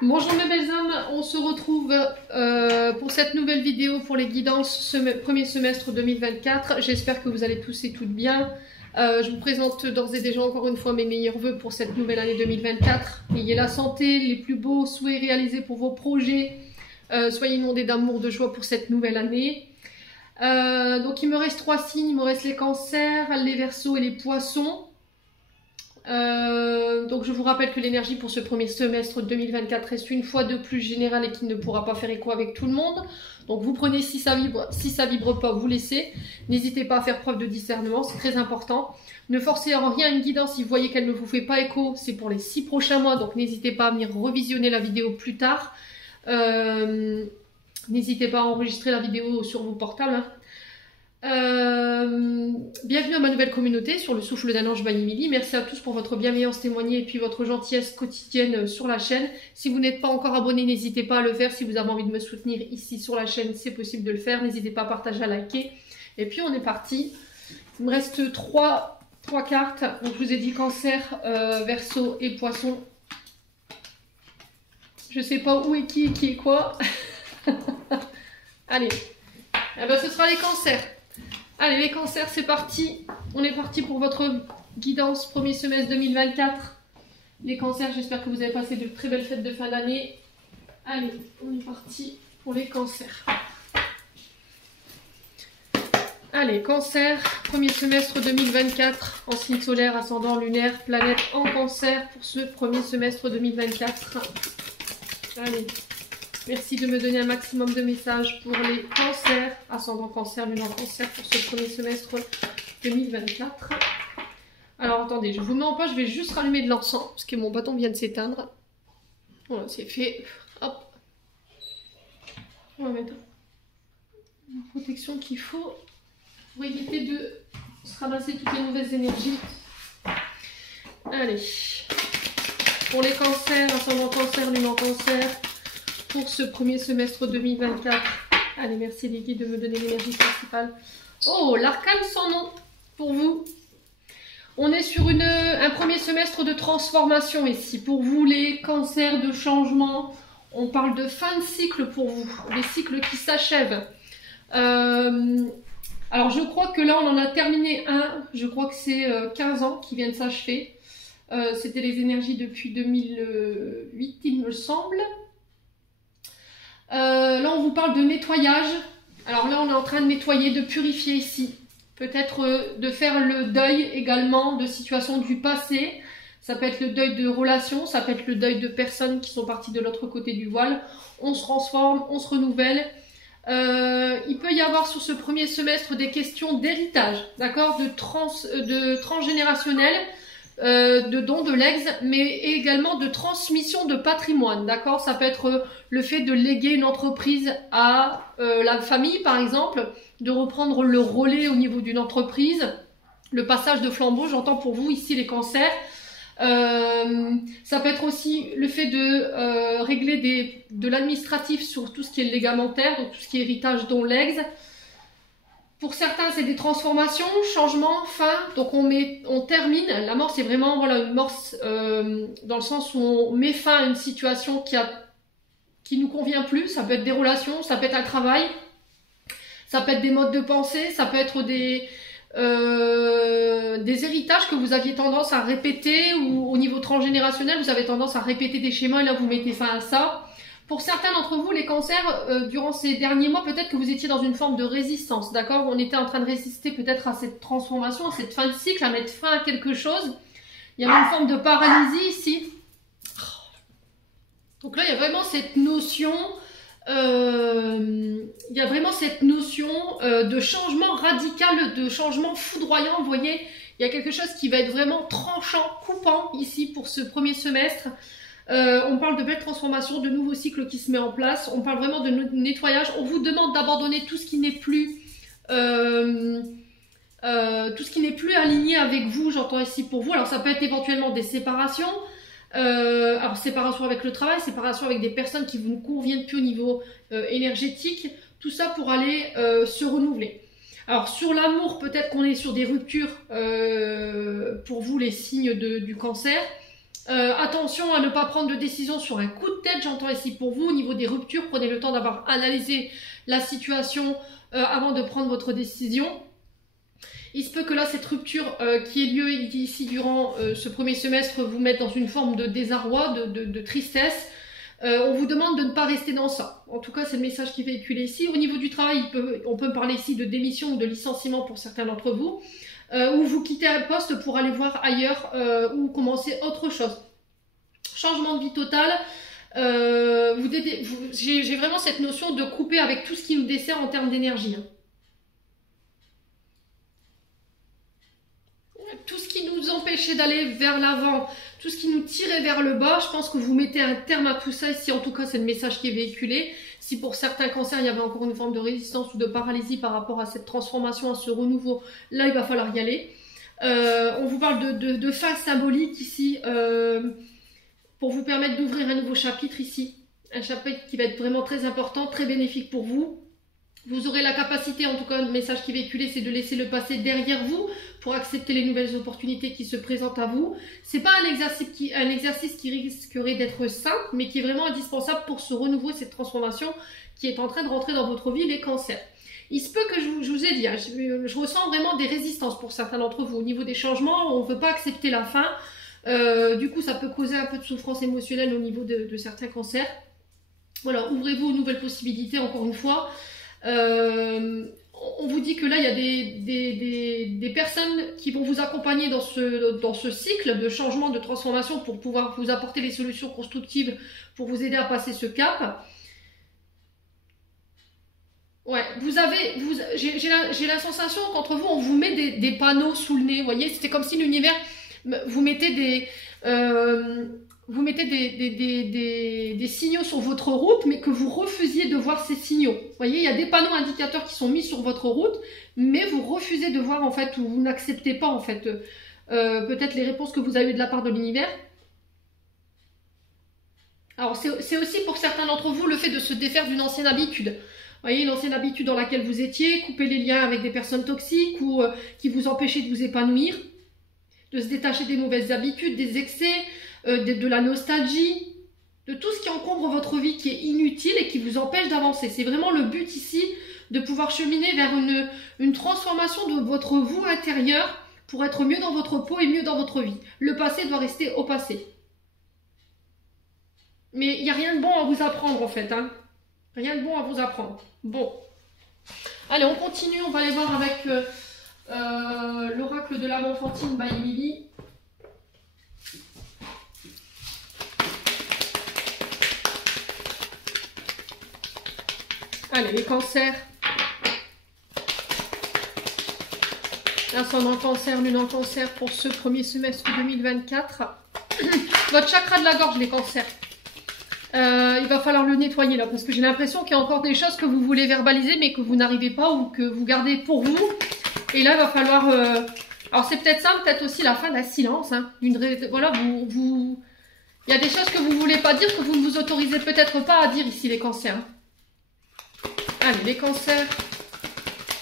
Bonjour mes belles âmes, on se retrouve pour cette nouvelle vidéo pour les guidances premier semestre 2024. J'espère que vous allez tous et toutes bien. Je vous présente d'ores et déjà encore une fois mes meilleurs vœux pour cette nouvelle année 2024. Ayez la santé, les plus beaux souhaits réalisés pour vos projets. Soyez inondés d'amour, de joie pour cette nouvelle année. Donc il me reste 3 signes, il me reste les cancers, les verseaux et les poissons. Donc je vous rappelle que l'énergie pour ce premier semestre 2024 reste une fois de plus générale et qu'il ne pourra pas faire écho avec tout le monde. Donc vous prenez si ça vibre pas, vous laissez. N'hésitez pas à faire preuve de discernement, c'est très important. Ne forcez en rien une guidance si vous voyez qu'elle ne vous fait pas écho, c'est pour les 6 prochains mois, donc n'hésitez pas à venir revisionner la vidéo plus tard. N'hésitez pas à enregistrer la vidéo sur vos portables. Hein. Bienvenue à ma nouvelle communauté sur le souffle d'un ange by Emily. Merci à tous pour votre bienveillance témoignée et puis votre gentillesse quotidienne sur la chaîne. Si vous n'êtes pas encore abonné, n'hésitez pas à le faire. Si vous avez envie de me soutenir ici sur la chaîne, c'est possible de le faire. N'hésitez pas à partager, à liker. Et puis on est parti. Il me reste 3 cartes. Donc je vous ai dit cancer, verseau et poisson. Je sais pas où est qui est quoi. Allez. Eh ben, ce sera les cancers. Allez les cancers, c'est parti. On est parti pour votre guidance premier semestre 2024. Les cancers, j'espère que vous avez passé de très belles fêtes de fin d'année. Allez, on est parti pour les cancers. Allez, cancer, premier semestre 2024, en signe solaire, ascendant lunaire, planète en cancer pour ce premier semestre 2024. Allez. Merci de me donner un maximum de messages pour les cancers, ascendant cancer, lune en cancer pour ce premier semestre 2024. Alors attendez, je vous mets en pause, je vais juste rallumer de l'encens parce que mon bâton vient de s'éteindre. Voilà, c'est fait. Hop. On va mettre la protection qu'il faut pour éviter de se ramasser toutes les mauvaises énergies. Allez. Pour les cancers, ascendant cancer, lune en cancer. Pour ce premier semestre 2024. Allez, merci les guides de me donner l'énergie principale. Oh, l'arcane sans nom pour vous. On est sur un premier semestre de transformation ici. Pour vous, les cancers de changement, on parle de fin de cycle pour vous. Les cycles qui s'achèvent. Alors, je crois que là, on en a terminé un. Je crois que c'est 15 ans qui viennent de s'achever. C'était les énergies depuis 2008, il me semble. Là on vous parle de nettoyage. Alors là on est en train de nettoyer, de purifier ici. Peut-être de faire le deuil également de situations du passé. Ça peut être le deuil de relations, ça peut être le deuil de personnes qui sont parties de l'autre côté du voile. On se transforme, on se renouvelle. Il peut y avoir sur ce premier semestre des questions d'héritage, d'accord, de transgénérationnel. De dons, de legs, mais également de transmission de patrimoine, d'accord. Ça peut être le fait de léguer une entreprise à la famille, par exemple, de reprendre le relais au niveau d'une entreprise, le passage de flambeau, j'entends pour vous ici les cancers. Ça peut être aussi le fait de régler de l'administratif sur tout ce qui est légamentaire, donc tout ce qui est héritage, dons, legs. Pour certains, c'est des transformations, changements, fin. Donc on termine. La mort, c'est vraiment voilà une mort dans le sens où on met fin à une situation qui nous convient plus. Ça peut être des relations, ça peut être un travail, ça peut être des modes de pensée, ça peut être des héritages que vous aviez tendance à répéter ou au niveau transgénérationnel, vous avez tendance à répéter des schémas et là vous mettez fin à ça. Pour certains d'entre vous, les cancers, durant ces derniers mois, peut-être que vous étiez dans une forme de résistance, d'accord? On était en train de résister peut-être à cette transformation, à cette fin de cycle, à mettre fin à quelque chose. Il y avait une forme de paralysie ici. Donc là, il y a vraiment cette notion, de changement radical, de changement foudroyant. Vous voyez, il y a quelque chose qui va être vraiment tranchant, coupant ici pour ce premier semestre. On parle de belles transformations, de nouveaux cycles qui se mettent en place. On parle vraiment de nettoyage. On vous demande d'abandonner tout ce qui n'est plus, aligné avec vous. J'entends ici pour vous. Alors ça peut être éventuellement des séparations. Alors séparation avec le travail, séparation avec des personnes qui vous ne conviennent plus au niveau énergétique. Tout ça pour aller se renouveler. Alors sur l'amour, peut-être qu'on est sur des ruptures pour vous les signes du cancer. Attention à ne pas prendre de décision sur un coup de tête, j'entends ici pour vous. Au niveau des ruptures, prenez le temps d'avoir analysé la situation avant de prendre votre décision. Il se peut que là, cette rupture qui ait lieu ici durant ce premier semestre vous mette dans une forme de désarroi, de tristesse. On vous demande de ne pas rester dans ça. En tout cas, c'est le message qui est véhiculé ici. Au niveau du travail, on peut parler ici de démission ou de licenciement pour certains d'entre vous. Ou vous quittez un poste pour aller voir ailleurs ou commencer autre chose. Changement de vie total. J'ai vraiment cette notion de couper avec tout ce qui nous dessert en termes d'énergie. Tout ce qui nous empêchait d'aller vers l'avant, tout ce qui nous tirait vers le bas, je pense que vous mettez un terme à tout ça ici. En tout cas, c'est le message qui est véhiculé. Si pour certains cancers, il y avait encore une forme de résistance ou de paralysie par rapport à cette transformation, à ce renouveau, là, il va falloir y aller. On vous parle de fin symbolique ici, pour vous permettre d'ouvrir un nouveau chapitre ici. Un chapitre qui va être vraiment très important, très bénéfique pour vous. Vous aurez la capacité, en tout cas, le message qui est véhiculé, c'est de laisser le passé derrière vous pour accepter les nouvelles opportunités qui se présentent à vous. C'est pas un exercice qui risquerait d'être simple, mais qui est vraiment indispensable pour ce renouveau, cette transformation qui est en train de rentrer dans votre vie, les cancers. Il se peut que je vous ai dit, hein, je ressens vraiment des résistances pour certains d'entre vous. Au niveau des changements, on ne veut pas accepter la fin. Du coup, ça peut causer un peu de souffrance émotionnelle au niveau de certains cancers. Voilà, ouvrez-vous aux nouvelles possibilités, encore une fois. On vous dit que là, il y a des personnes qui vont vous accompagner dans ce cycle de changement, de transformation pour pouvoir vous apporter les solutions constructives pour vous aider à passer ce cap. Ouais, j'ai la sensation qu'entre vous, on vous met des panneaux sous le nez, vous voyez, c'était comme si l'univers vous mettait des signaux sur votre route, mais que vous refusiez de voir ces signaux. Vous voyez, il y a des panneaux indicateurs qui sont mis sur votre route, mais vous refusez de voir, en fait, ou vous n'acceptez pas, en fait, peut-être les réponses que vous avez de la part de l'univers. Alors, c'est aussi pour certains d'entre vous le fait de se défaire d'une ancienne habitude. Vous voyez, l'ancienne habitude dans laquelle vous étiez, couper les liens avec des personnes toxiques ou qui vous empêchaient de vous épanouir, de se détacher des mauvaises habitudes, des excès, de la nostalgie, de tout ce qui encombre votre vie, qui est inutile et qui vous empêche d'avancer. C'est vraiment le but ici, de pouvoir cheminer vers une transformation de votre vous intérieur pour être mieux dans votre peau et mieux dans votre vie. Le passé doit rester au passé. Mais il n'y a rien de bon à vous apprendre en fait, hein. Rien de bon à vous apprendre. Bon. Allez, on continue. On va aller voir avec l'oracle de l'âme enfantine by Emily. Allez, les cancers. Ascendant cancer, lune en cancer pour ce premier semestre 2024. Votre chakra de la gorge, les cancers. Il va falloir le nettoyer là parce que j'ai l'impression qu'il y a encore des choses que vous voulez verbaliser mais que vous n'arrivez pas ou que vous gardez pour vous. Et là, il va falloir... Alors, c'est peut-être ça, peut-être aussi la fin d'un silence. Hein, voilà, il y a des choses que vous ne voulez pas dire, que vous ne vous autorisez peut-être pas à dire ici, les cancers. Allez, les cancers.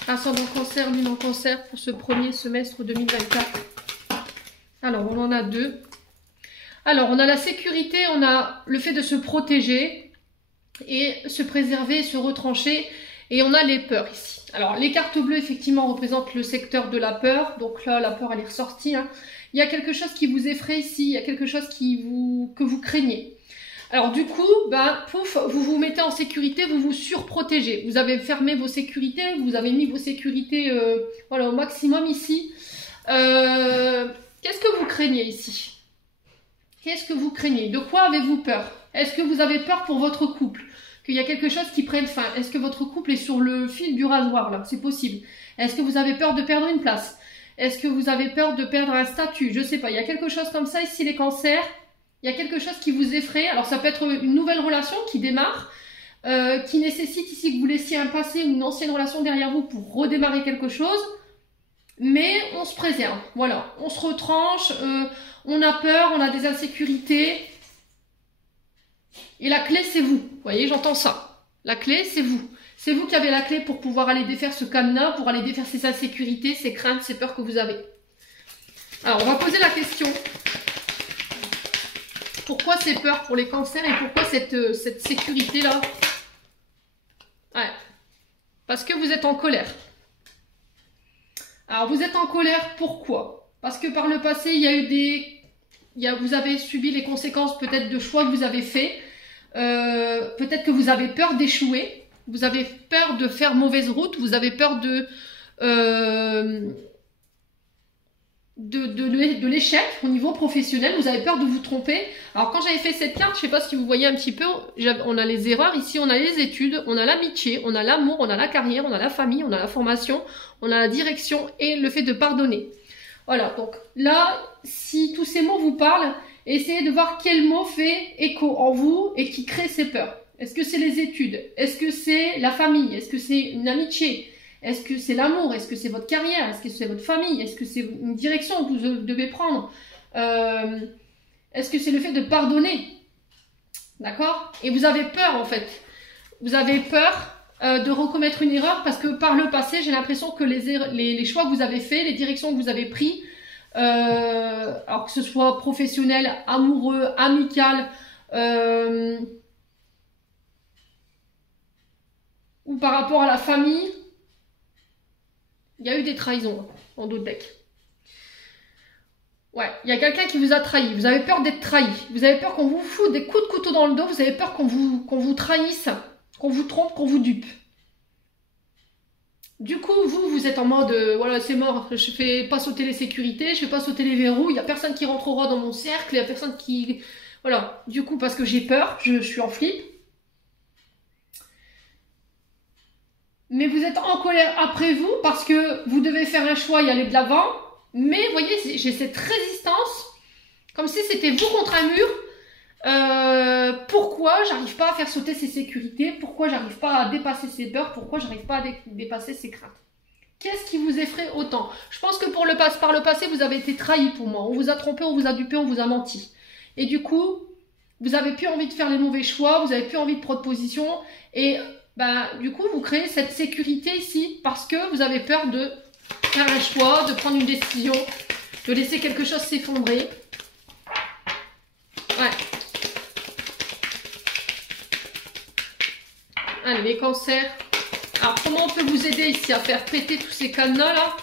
Ascendant cancer, lune en cancer pour ce premier semestre 2024. Alors, on en a deux. Alors, on a la sécurité, on a le fait de se protéger et se préserver, se retrancher. Et on a les peurs ici. Alors, les cartes bleues, effectivement, représentent le secteur de la peur. Donc là, la peur, elle est ressortie. Hein. Il y a quelque chose qui vous effraie ici. Il y a quelque chose que vous craignez. Alors, du coup, pouf, vous vous mettez en sécurité, vous vous surprotégez. Vous avez fermé vos sécurités, vous avez mis vos sécurités voilà, au maximum ici. Qu'est-ce que vous craignez ici? Qu'est-ce que vous craignez? De quoi avez-vous peur? Est-ce que vous avez peur pour votre couple? Qu'il y a quelque chose qui prenne fin? Est-ce que votre couple est sur le fil du rasoir là? C'est possible. Est-ce que vous avez peur de perdre une place? Est-ce que vous avez peur de perdre un statut? Je sais pas, il y a quelque chose comme ça ici les cancers. Il y a quelque chose qui vous effraie. Alors ça peut être une nouvelle relation qui démarre, qui nécessite ici que vous laissiez un passé ou une ancienne relation derrière vous pour redémarrer quelque chose. Mais on se préserve, voilà. On se retranche, on a peur, on a des insécurités. Et la clé, c'est vous. Vous voyez, j'entends ça. La clé, c'est vous. C'est vous qui avez la clé pour pouvoir aller défaire ce cadenas, pour aller défaire ces insécurités, ces craintes, ces peurs que vous avez. Alors, on va poser la question. Pourquoi ces peurs pour les cancers et pourquoi cette sécurité-là? Ouais. Parce que vous êtes en colère. Alors, vous êtes en colère, pourquoi? Parce que par le passé, il y a eu vous avez subi les conséquences peut-être de choix que vous avez faits. Peut-être que vous avez peur d'échouer. Vous avez peur de faire mauvaise route. Vous avez peur de l'échec au niveau professionnel. Vous avez peur de vous tromper. Alors, quand j'avais fait cette carte, je ne sais pas si vous voyez un petit peu, on a les erreurs ici, on a les études, on a l'amitié, on a l'amour, on a la carrière, on a la famille, on a la formation, on a la direction et le fait de pardonner. Voilà, donc là, si tous ces mots vous parlent, essayez de voir quel mot fait écho en vous et qui crée ces peurs. Est-ce que c'est les études? Est-ce que c'est la famille? Est-ce que c'est une amitié? Est-ce que c'est l'amour? Est-ce que c'est votre carrière? Est-ce que c'est votre famille? Est-ce que c'est une direction que vous devez prendre? Est-ce que c'est le fait de pardonner? D'accord? Et vous avez peur en fait. Vous avez peur de recommettre une erreur parce que par le passé, j'ai l'impression que les choix que vous avez faits, les directions que vous avez pris, alors que ce soit professionnel, amoureux, amical, ou par rapport à la famille, il y a eu des trahisons en d'autres decks. Ouais, il y a quelqu'un qui vous a trahi. Vous avez peur d'être trahi. Vous avez peur qu'on vous foute des coups de couteau dans le dos. Vous avez peur qu'on vous trahisse, qu'on vous trompe, qu'on vous dupe. Du coup, vous êtes en mode, voilà, c'est mort. Je fais pas sauter les sécurités, je fais pas sauter les verrous. Il y a personne qui rentrera dans mon cercle. Il y a personne qui... Voilà. Du coup, parce que j'ai peur, je suis en flip. Mais vous êtes en colère après vous parce que vous devez faire un choix et aller de l'avant. Mais vous voyez, j'ai cette résistance, comme si c'était vous contre un mur. Pourquoi j'arrive pas à faire sauter ces sécurités? Pourquoi j'arrive pas à dépasser ces peurs? Pourquoi j'arrive pas à dépasser ces craintes? Qu'est-ce qui vous effraie autant? Je pense que par le passé, vous avez été trahi pour moi. On vous a trompé, on vous a dupé, on vous a menti. Et du coup, vous avez plus envie de faire les mauvais choix, vous avez plus envie de prendre position. Et du coup, vous créez cette sécurité ici parce que vous avez peur de faire un choix, de prendre une décision, de laisser quelque chose s'effondrer. Ouais. Allez, les cancers. Alors, comment on peut vous aider ici à faire péter tous ces cadenas là?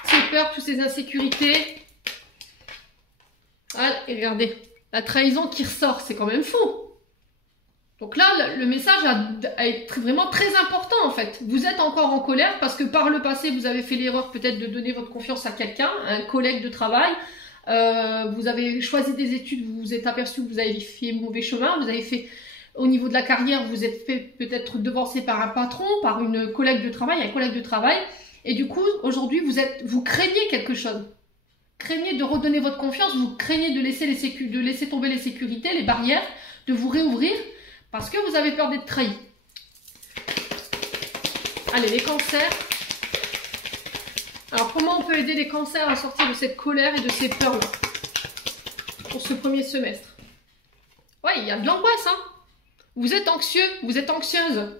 Toutes ces peurs, toutes ces insécurités. Ah, et regardez, la trahison qui ressort, c'est quand même fou. Donc là, le message a été vraiment très important en fait. Vous êtes encore en colère parce que par le passé, vous avez fait l'erreur peut-être de donner votre confiance à quelqu'un, un collègue de travail. Vous avez choisi des études, vous vous êtes aperçu que vous avez fait mauvais chemin. Vous avez fait, au niveau de la carrière, vous êtes fait peut-être devancer par un patron, par une collègue de travail, un collègue de travail. Et du coup, aujourd'hui, vous craignez quelque chose. Craignez de redonner votre confiance, vous craignez de laisser tomber les sécurités, les barrières, de vous réouvrir. Parce que vous avez peur d'être trahi. Allez, les cancers. Alors, comment on peut aider les cancers à sortir de cette colère et de ces peurs-là pour ce premier semestre? Ouais, il y a de l'angoisse, hein. Vous êtes anxieux, vous êtes anxieuse.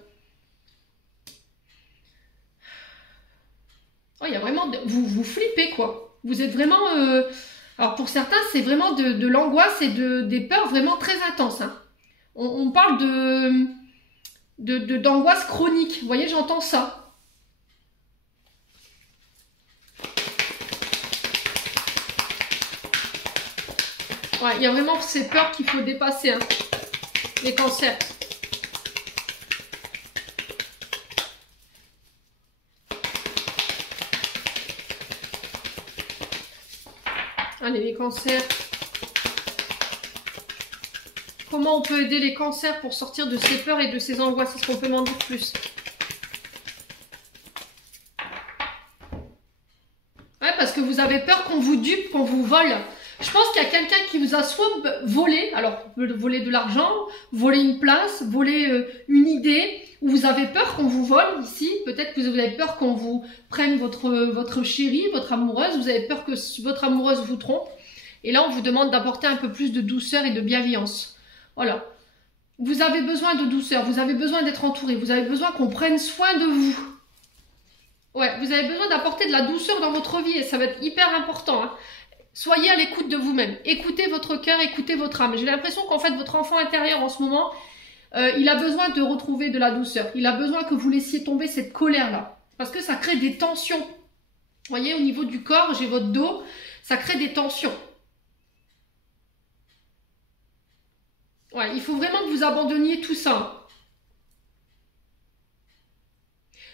Oh, il y a vraiment... Vous flippez, quoi. Vous êtes vraiment... Alors, pour certains, c'est vraiment de l'angoisse et des peurs vraiment très intenses, hein. On parle d'angoisse chronique. Vous voyez, j'entends ça. Ouais, il y a vraiment ces peurs qu'il faut dépasser, hein, les cancers. Allez, les cancers. Comment on peut aider les cancers pour sortir de ces peurs et de ces angoisses? Est-ce qu'on peut m'en dire plus? Ouais, parce que vous avez peur qu'on vous dupe, qu'on vous vole. Je pense qu'il y a quelqu'un qui vous a soit volé, alors voler de l'argent, voler une place, voler une idée, ou vous avez peur qu'on vous vole ici. Peut-être que vous avez peur qu'on vous prenne votre chérie, votre amoureuse. Vous avez peur que votre amoureuse vous trompe. Et là, on vous demande d'apporter un peu plus de douceur et de bienveillance. Voilà, vous avez besoin de douceur, vous avez besoin d'être entouré, vous avez besoin qu'on prenne soin de vous. Ouais, vous avez besoin d'apporter de la douceur dans votre vie et ça va être hyper important, hein. soyez à l'écoute de vous-même. Écoutez votre cœur, écoutez votre âme. J'ai l'impression qu'en fait, votre enfant intérieur en ce moment, il a besoin de retrouver de la douceur. Il a besoin que vous laissiez tomber cette colère-là. Parce que ça crée des tensions. Vous voyez, au niveau du corps, j'ai votre dos, ça crée des tensions. Ouais, il faut vraiment que vous abandonniez tout ça.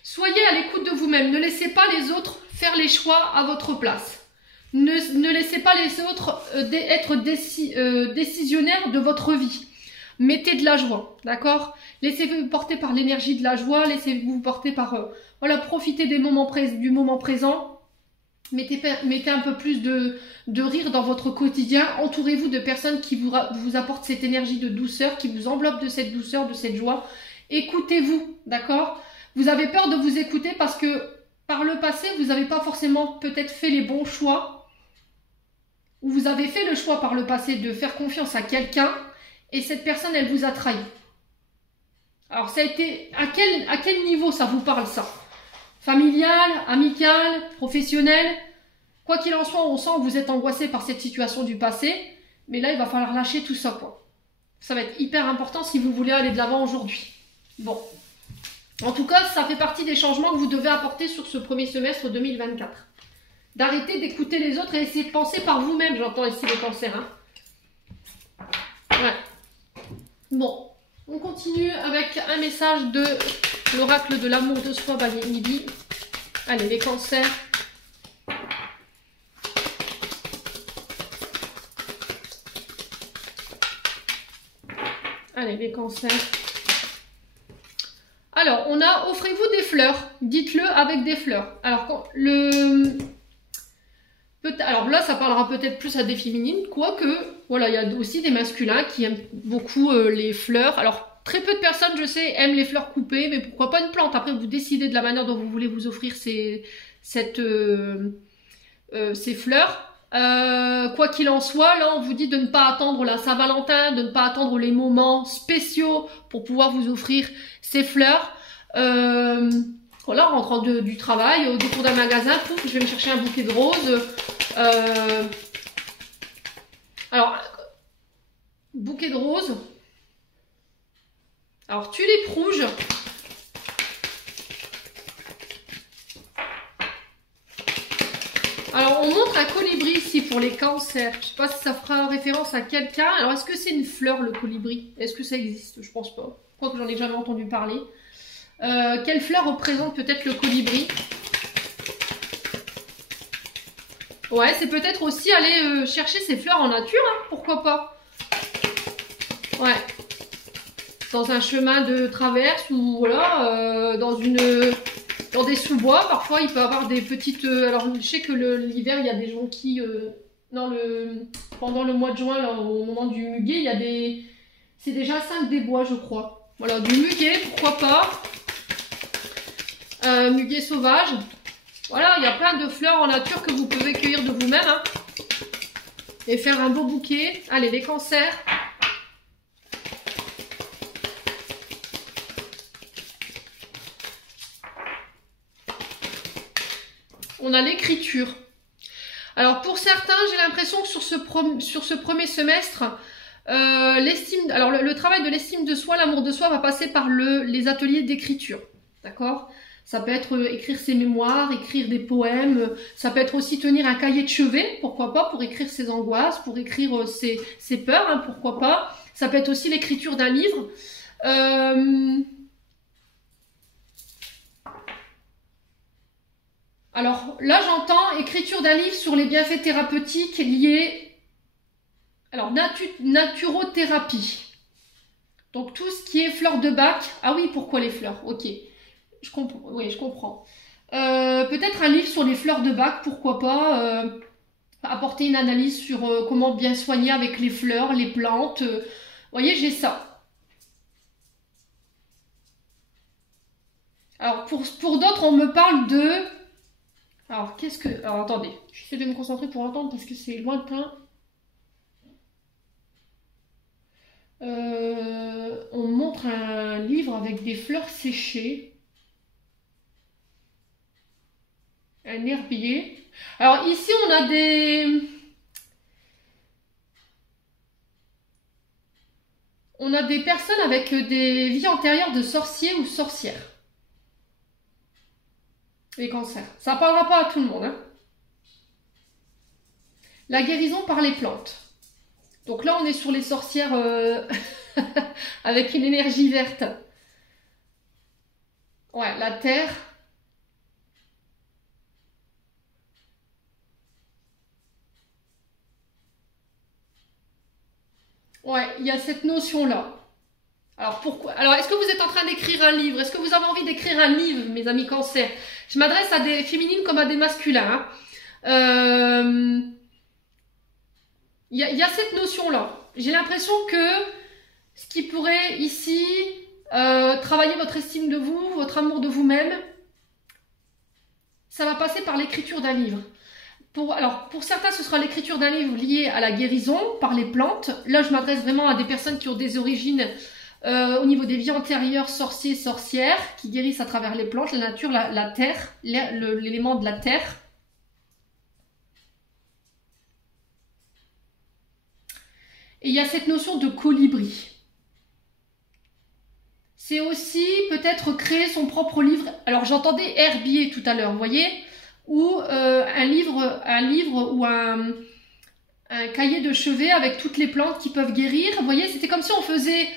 Soyez à l'écoute de vous-même. Ne laissez pas les autres faire les choix à votre place. Ne laissez pas les autres être décisionnaires de votre vie. Mettez de la joie, d'accord? Laissez-vous porter par l'énergie de la joie. Laissez-vous porter par... voilà, profitez du moment présent. Mettez un peu plus de rire dans votre quotidien. Entourez-vous de personnes qui vous apportent cette énergie de douceur, qui vous enveloppent de cette douceur, de cette joie. Écoutez-vous, d'accord? Vous avez peur de vous écouter parce que par le passé, vous n'avez pas forcément peut-être fait les bons choix. Ou vous avez fait le choix par le passé de faire confiance à quelqu'un et cette personne, elle vous a trahi. Alors, ça a été à quel niveau ça vous parle, ça? Familial, amical, professionnel? Quoi qu'il en soit, on sent que vous êtes angoissé par cette situation du passé. Mais là, il va falloir lâcher tout ça, quoi. Ça va être hyper important si vous voulez aller de l'avant aujourd'hui. Bon. En tout cas, ça fait partie des changements que vous devez apporter sur ce premier semestre 2024. D'arrêter d'écouter les autres et essayer de penser par vous-même. J'entends ici les cancers. Hein. Ouais. Bon, on continue avec un message de l'oracle de l'amour de soi, Midi. Allez, les cancers. Allez, les cancers. Alors, on a offrez-vous des fleurs. Dites-le avec des fleurs. Alors, alors là, ça parlera peut-être plus à des féminines, quoique, voilà, il y a aussi des masculins qui aiment beaucoup les fleurs. Alors, très peu de personnes, je sais, aiment les fleurs coupées, mais pourquoi pas une plante? Après, vous décidez de la manière dont vous voulez vous offrir ces fleurs. Quoi qu'il en soit, là, on vous dit de ne pas attendre la Saint-Valentin, de ne pas attendre les moments spéciaux pour pouvoir vous offrir ces fleurs. Voilà, en rentrant du travail, au détour d'un magasin, pouf, je vais me chercher un bouquet de roses. Alors, bouquet de roses. Alors, tulipe rouge. Alors, on montre un colibri ici pour les cancers. Je ne sais pas si ça fera référence à quelqu'un. Alors, est-ce que c'est une fleur, le colibri? Est-ce que ça existe? Je pense pas. Je crois que j'en ai jamais entendu parler. Quelle fleur représente peut-être le colibri? Ouais, c'est peut-être aussi aller chercher ces fleurs en nature, hein, pourquoi pas? Ouais. Dans un chemin de traverse ou voilà, dans des sous-bois, parfois il peut y avoir des petites... alors je sais que l'hiver il y a des jonquilles, pendant le mois de juin, là, au moment du muguet, il y a des... C'est déjà 5 des bois, je crois. Voilà, du muguet, pourquoi pas. Muguet sauvage. Voilà, il y a plein de fleurs en nature que vous pouvez cueillir de vous-même. Hein, et faire un beau bouquet. Allez, les cancers. On a l'écriture. Alors pour certains, j'ai l'impression que sur ce premier semestre, le travail de l'estime de soi, l'amour de soi va passer par les ateliers d'écriture. D'accord? Ça peut être écrire ses mémoires, écrire des poèmes, ça peut être aussi tenir un cahier de chevet, pourquoi pas, pour écrire ses angoisses, pour écrire ses peurs, hein, pourquoi pas. Ça peut être aussi l'écriture d'un livre. Alors là, j'entends écriture d'un livre sur les bienfaits thérapeutiques liés... Alors, naturothérapie. Donc tout ce qui est fleurs de bac. Ah oui, pourquoi les fleurs? Ok. Oui, je comprends. Peut-être un livre sur les fleurs de bac, pourquoi pas. Apporter une analyse sur comment bien soigner avec les fleurs, les plantes. Vous voyez, j'ai ça. Alors, pour d'autres, on me parle de... Alors, qu'est-ce que... Alors, attendez. J'essaie de me concentrer pour entendre parce que c'est lointain. On montre un livre avec des fleurs séchées. Un herbier. Alors ici on a des... On a des personnes avec des vies antérieures de sorciers ou sorcières. Les cancers. Ça ne parlera pas à tout le monde. Hein. La guérison par les plantes. Donc là, on est sur les sorcières avec une énergie verte. Ouais, la terre. Ouais, il y a cette notion-là. Alors pourquoi? Alors est-ce que vous êtes en train d'écrire un livre? Est-ce que vous avez envie d'écrire un livre, mes amis cancer? Je m'adresse à des féminines comme à des masculins. Hein. Il y a cette notion-là. J'ai l'impression que ce qui pourrait ici travailler votre estime de vous, votre amour de vous-même, ça va passer par l'écriture d'un livre. Alors, pour certains, ce sera l'écriture d'un livre lié à la guérison par les plantes. Là, je m'adresse vraiment à des personnes qui ont des origines au niveau des vies antérieures, sorciers, sorcières, qui guérissent à travers les plantes, la nature, la terre, l'élément de la terre. Et il y a cette notion de colibri. C'est aussi peut-être créer son propre livre. Alors j'entendais herbier tout à l'heure, vous voyez, ou un livre ou un cahier de chevet avec toutes les plantes qui peuvent guérir. Vous voyez, c'était comme si on faisait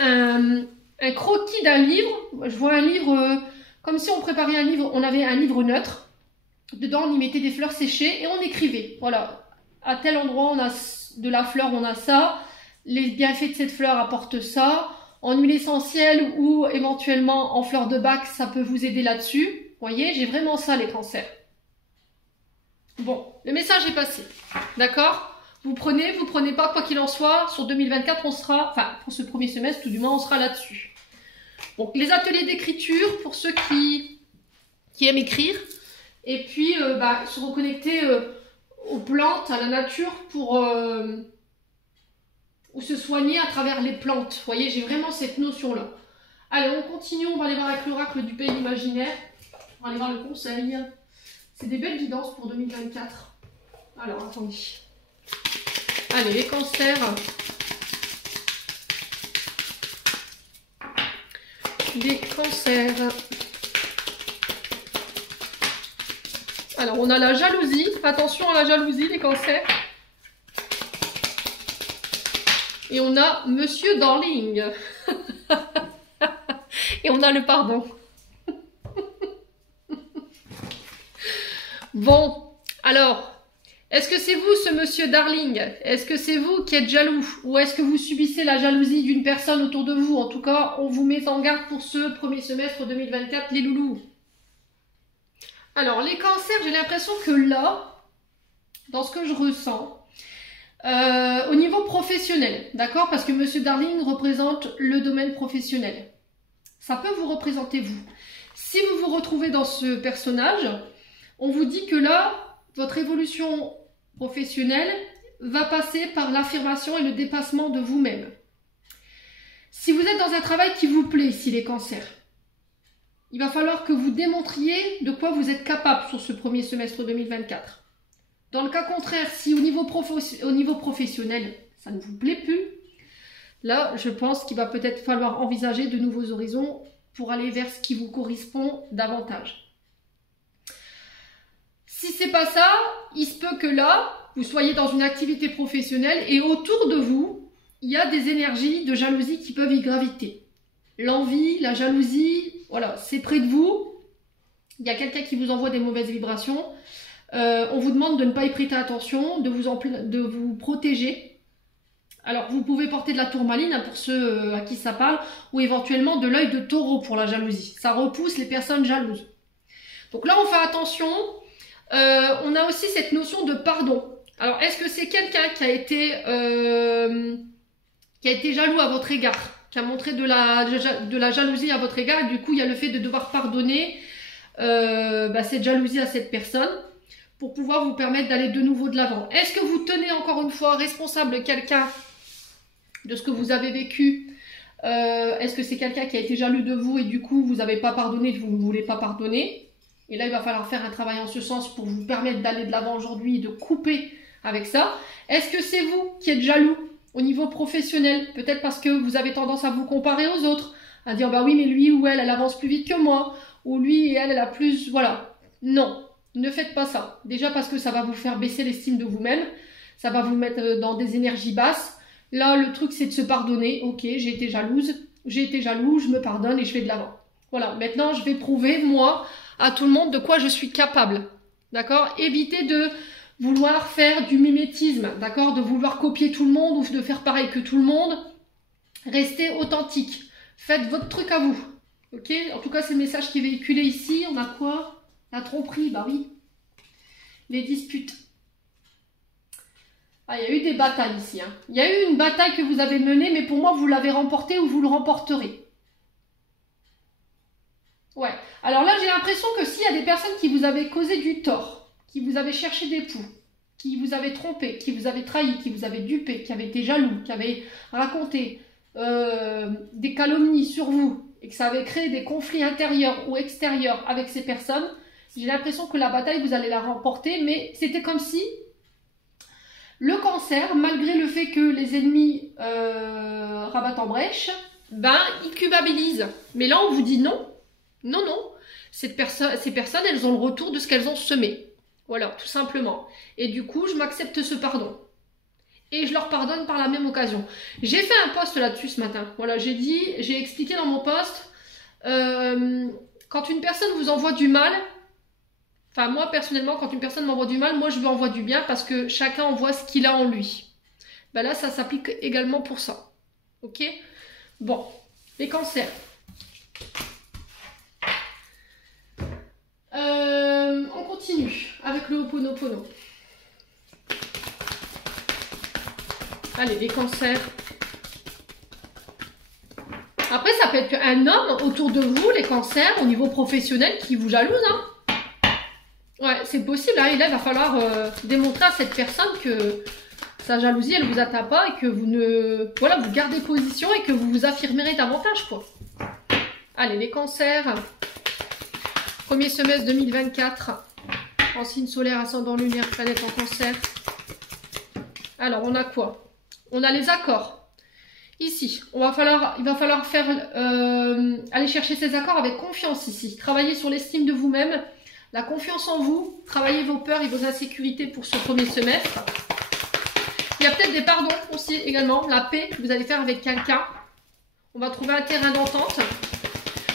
un croquis d'un livre. Je vois un livre, comme si on préparait un livre, on avait un livre neutre. Dedans, on y mettait des fleurs séchées et on écrivait. Voilà, à tel endroit, on a de la fleur, on a ça. Les bienfaits de cette fleur apportent ça. En huile essentielle ou éventuellement en fleur de bac, ça peut vous aider là-dessus. Vous voyez, j'ai vraiment ça, les cancers. Bon, le message est passé. D'accord? Vous prenez pas, quoi qu'il en soit. Sur 2024, on sera, enfin, pour ce premier semestre, tout du moins, on sera là-dessus. Donc, les ateliers d'écriture, pour ceux qui aiment écrire. Et puis, se reconnecter aux plantes, à la nature, pour ou se soigner à travers les plantes. Vous voyez, j'ai vraiment cette notion-là. Allez, on continue, on va aller voir avec l'oracle du pays imaginaire. On va aller voir le conseil. C'est des belles guidances pour 2024. Alors, attendez. Allez, les cancers. Les cancers. Alors, on a la jalousie. Attention à la jalousie, les cancers. Et on a Monsieur Darling. Et on a le pardon. Bon, alors, est-ce que c'est vous ce Monsieur Darling? Est-ce que c'est vous qui êtes jaloux? Ou est-ce que vous subissez la jalousie d'une personne autour de vous? En tout cas, on vous met en garde pour ce premier semestre 2024, les loulous. Alors, les cancers, j'ai l'impression que là, dans ce que je ressens, au niveau professionnel, d'accord? Parce que Monsieur Darling représente le domaine professionnel. Ça peut vous représenter vous. Si vous vous retrouvez dans ce personnage, on vous dit que là, votre évolution professionnelle va passer par l'affirmation et le dépassement de vous-même. Si vous êtes dans un travail qui vous plaît, ici les cancers, il va falloir que vous démontriez de quoi vous êtes capable sur ce premier semestre 2024. Dans le cas contraire, si au niveau professionnel, ça ne vous plaît plus, là, je pense qu'il va peut-être falloir envisager de nouveaux horizons pour aller vers ce qui vous correspond davantage. Si c'est pas ça, il se peut que là, vous soyez dans une activité professionnelle et autour de vous, il y a des énergies de jalousie qui peuvent y graviter. L'envie, la jalousie, voilà, c'est près de vous. Il y a quelqu'un qui vous envoie des mauvaises vibrations. On vous demande de ne pas y prêter attention, de vous protéger. Alors, vous pouvez porter de la tourmaline, hein, pour ceux à qui ça parle, ou éventuellement de l'œil de taureau pour la jalousie. Ça repousse les personnes jalouses. Donc là, on fait attention. On a aussi cette notion de pardon. Alors, est-ce que c'est quelqu'un qui a été jaloux à votre égard, qui a montré de la jalousie à votre égard, et du coup, il y a le fait de devoir pardonner cette jalousie à cette personne, pour pouvoir vous permettre d'aller de nouveau de l'avant. Est-ce que vous tenez encore une fois responsable quelqu'un de ce que vous avez vécu? Est-ce que c'est quelqu'un qui a été jaloux de vous et du coup vous n'avez pas pardonné, vous ne voulez pas pardonner? Et là il va falloir faire un travail en ce sens pour vous permettre d'aller de l'avant aujourd'hui et de couper avec ça. Est-ce que c'est vous qui êtes jaloux Au niveau professionnel, peut-être parce que vous avez tendance à vous comparer aux autres, à dire bah oui mais lui ou elle avance plus vite que moi, ou lui et elle a plus, voilà. Non, ne faites pas ça. Déjà parce que ça va vous faire baisser l'estime de vous-même, ça va vous mettre dans des énergies basses. Là le truc c'est de se pardonner, ok j'ai été jaloux, je me pardonne et je vais de l'avant. Voilà, maintenant je vais prouver moi à tout le monde de quoi je suis capable. D'accord? Évitez de vouloir faire du mimétisme, d'accord? De vouloir copier tout le monde ou de faire pareil que tout le monde. Restez authentique. Faites votre truc à vous. Ok? En tout cas, c'est le message qui est véhiculé ici. On a quoi? La tromperie, bah oui. Les disputes. Ah, il y a eu des batailles ici. Hein. Il y a eu une bataille que vous avez menée, mais pour moi, vous l'avez remportée ou vous le remporterez. Ouais. Alors là, j'ai l'impression que s'il y a des personnes qui vous avaient causé du tort, qui vous avaient cherché des poux, qui vous avaient trompé, qui vous avaient trahi, qui vous avaient dupé, qui avaient été jaloux, qui avaient raconté des calomnies sur vous et que ça avait créé des conflits intérieurs ou extérieurs avec ces personnes, j'ai l'impression que la bataille, vous allez la remporter, mais c'était comme si le cancer, malgré le fait que les ennemis rabattent en brèche, ben, ils culpabilisent. Mais là, on vous dit non. Non, non. Ces personnes, elles ont le retour de ce qu'elles ont semé. Voilà, tout simplement. Et du coup, je m'accepte ce pardon. Et je leur pardonne par la même occasion. J'ai fait un post là-dessus ce matin. Voilà, j'ai expliqué dans mon post, quand une personne vous envoie du mal, enfin moi personnellement, quand une personne m'envoie du mal, moi je lui envoie du bien parce que chacun envoie ce qu'il a en lui. Ben là, ça s'applique également pour ça. Ok? Bon, les cancers. On continue avec le Ho'oponopono. Allez, les cancers. Après, ça peut être un homme autour de vous, les cancers, au niveau professionnel, qui vous jalouse. Hein. Ouais, c'est possible. Hein, et là, il va falloir démontrer à cette personne que sa jalousie, elle ne vous atteint pas et que vous ne... Voilà, vous gardez position et que vous vous affirmerez davantage, quoi. Allez, les cancers. Premier semestre 2024. En signe solaire, ascendant lunaire, planète en cancer. Alors, on a quoi? On a les accords. Ici, il va falloir faire, aller chercher ces accords avec confiance ici. Travailler sur l'estime de vous-même, la confiance en vous, travailler vos peurs et vos insécurités pour ce premier semestre. Il y a peut-être des pardons aussi également, la paix que vous allez faire avec quelqu'un. On va trouver un terrain d'entente.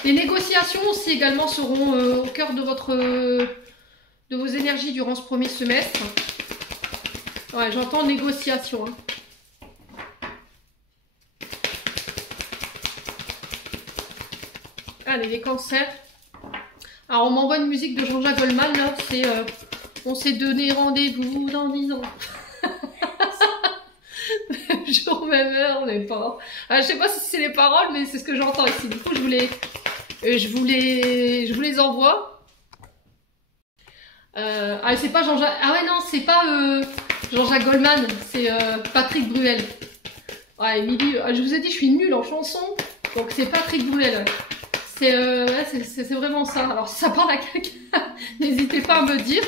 Les négociations aussi également seront au cœur de vos énergies durant ce premier semestre. Ouais, j'entends négociation. Hein. Allez, les cancers. Alors, on m'envoie une musique de Jean-Jacques Goldman, là. C'est on s'est donné rendez-vous dans 10 ans. Même jour, même heure, on n'est pas. Je sais pas si c'est les paroles, mais c'est ce que j'entends ici. Du coup, je vous les envoie. Ah, c'est pas Jean-Jacques. Ah ouais, non, c'est pas Jean-Jacques Goldman, c'est Patrick Bruel. Ouais, Émilie, je vous ai dit, je suis nulle en chanson, donc c'est Patrick Bruel. C'est vraiment ça. Alors, si ça parle à quelqu'un, n'hésitez pas à me dire.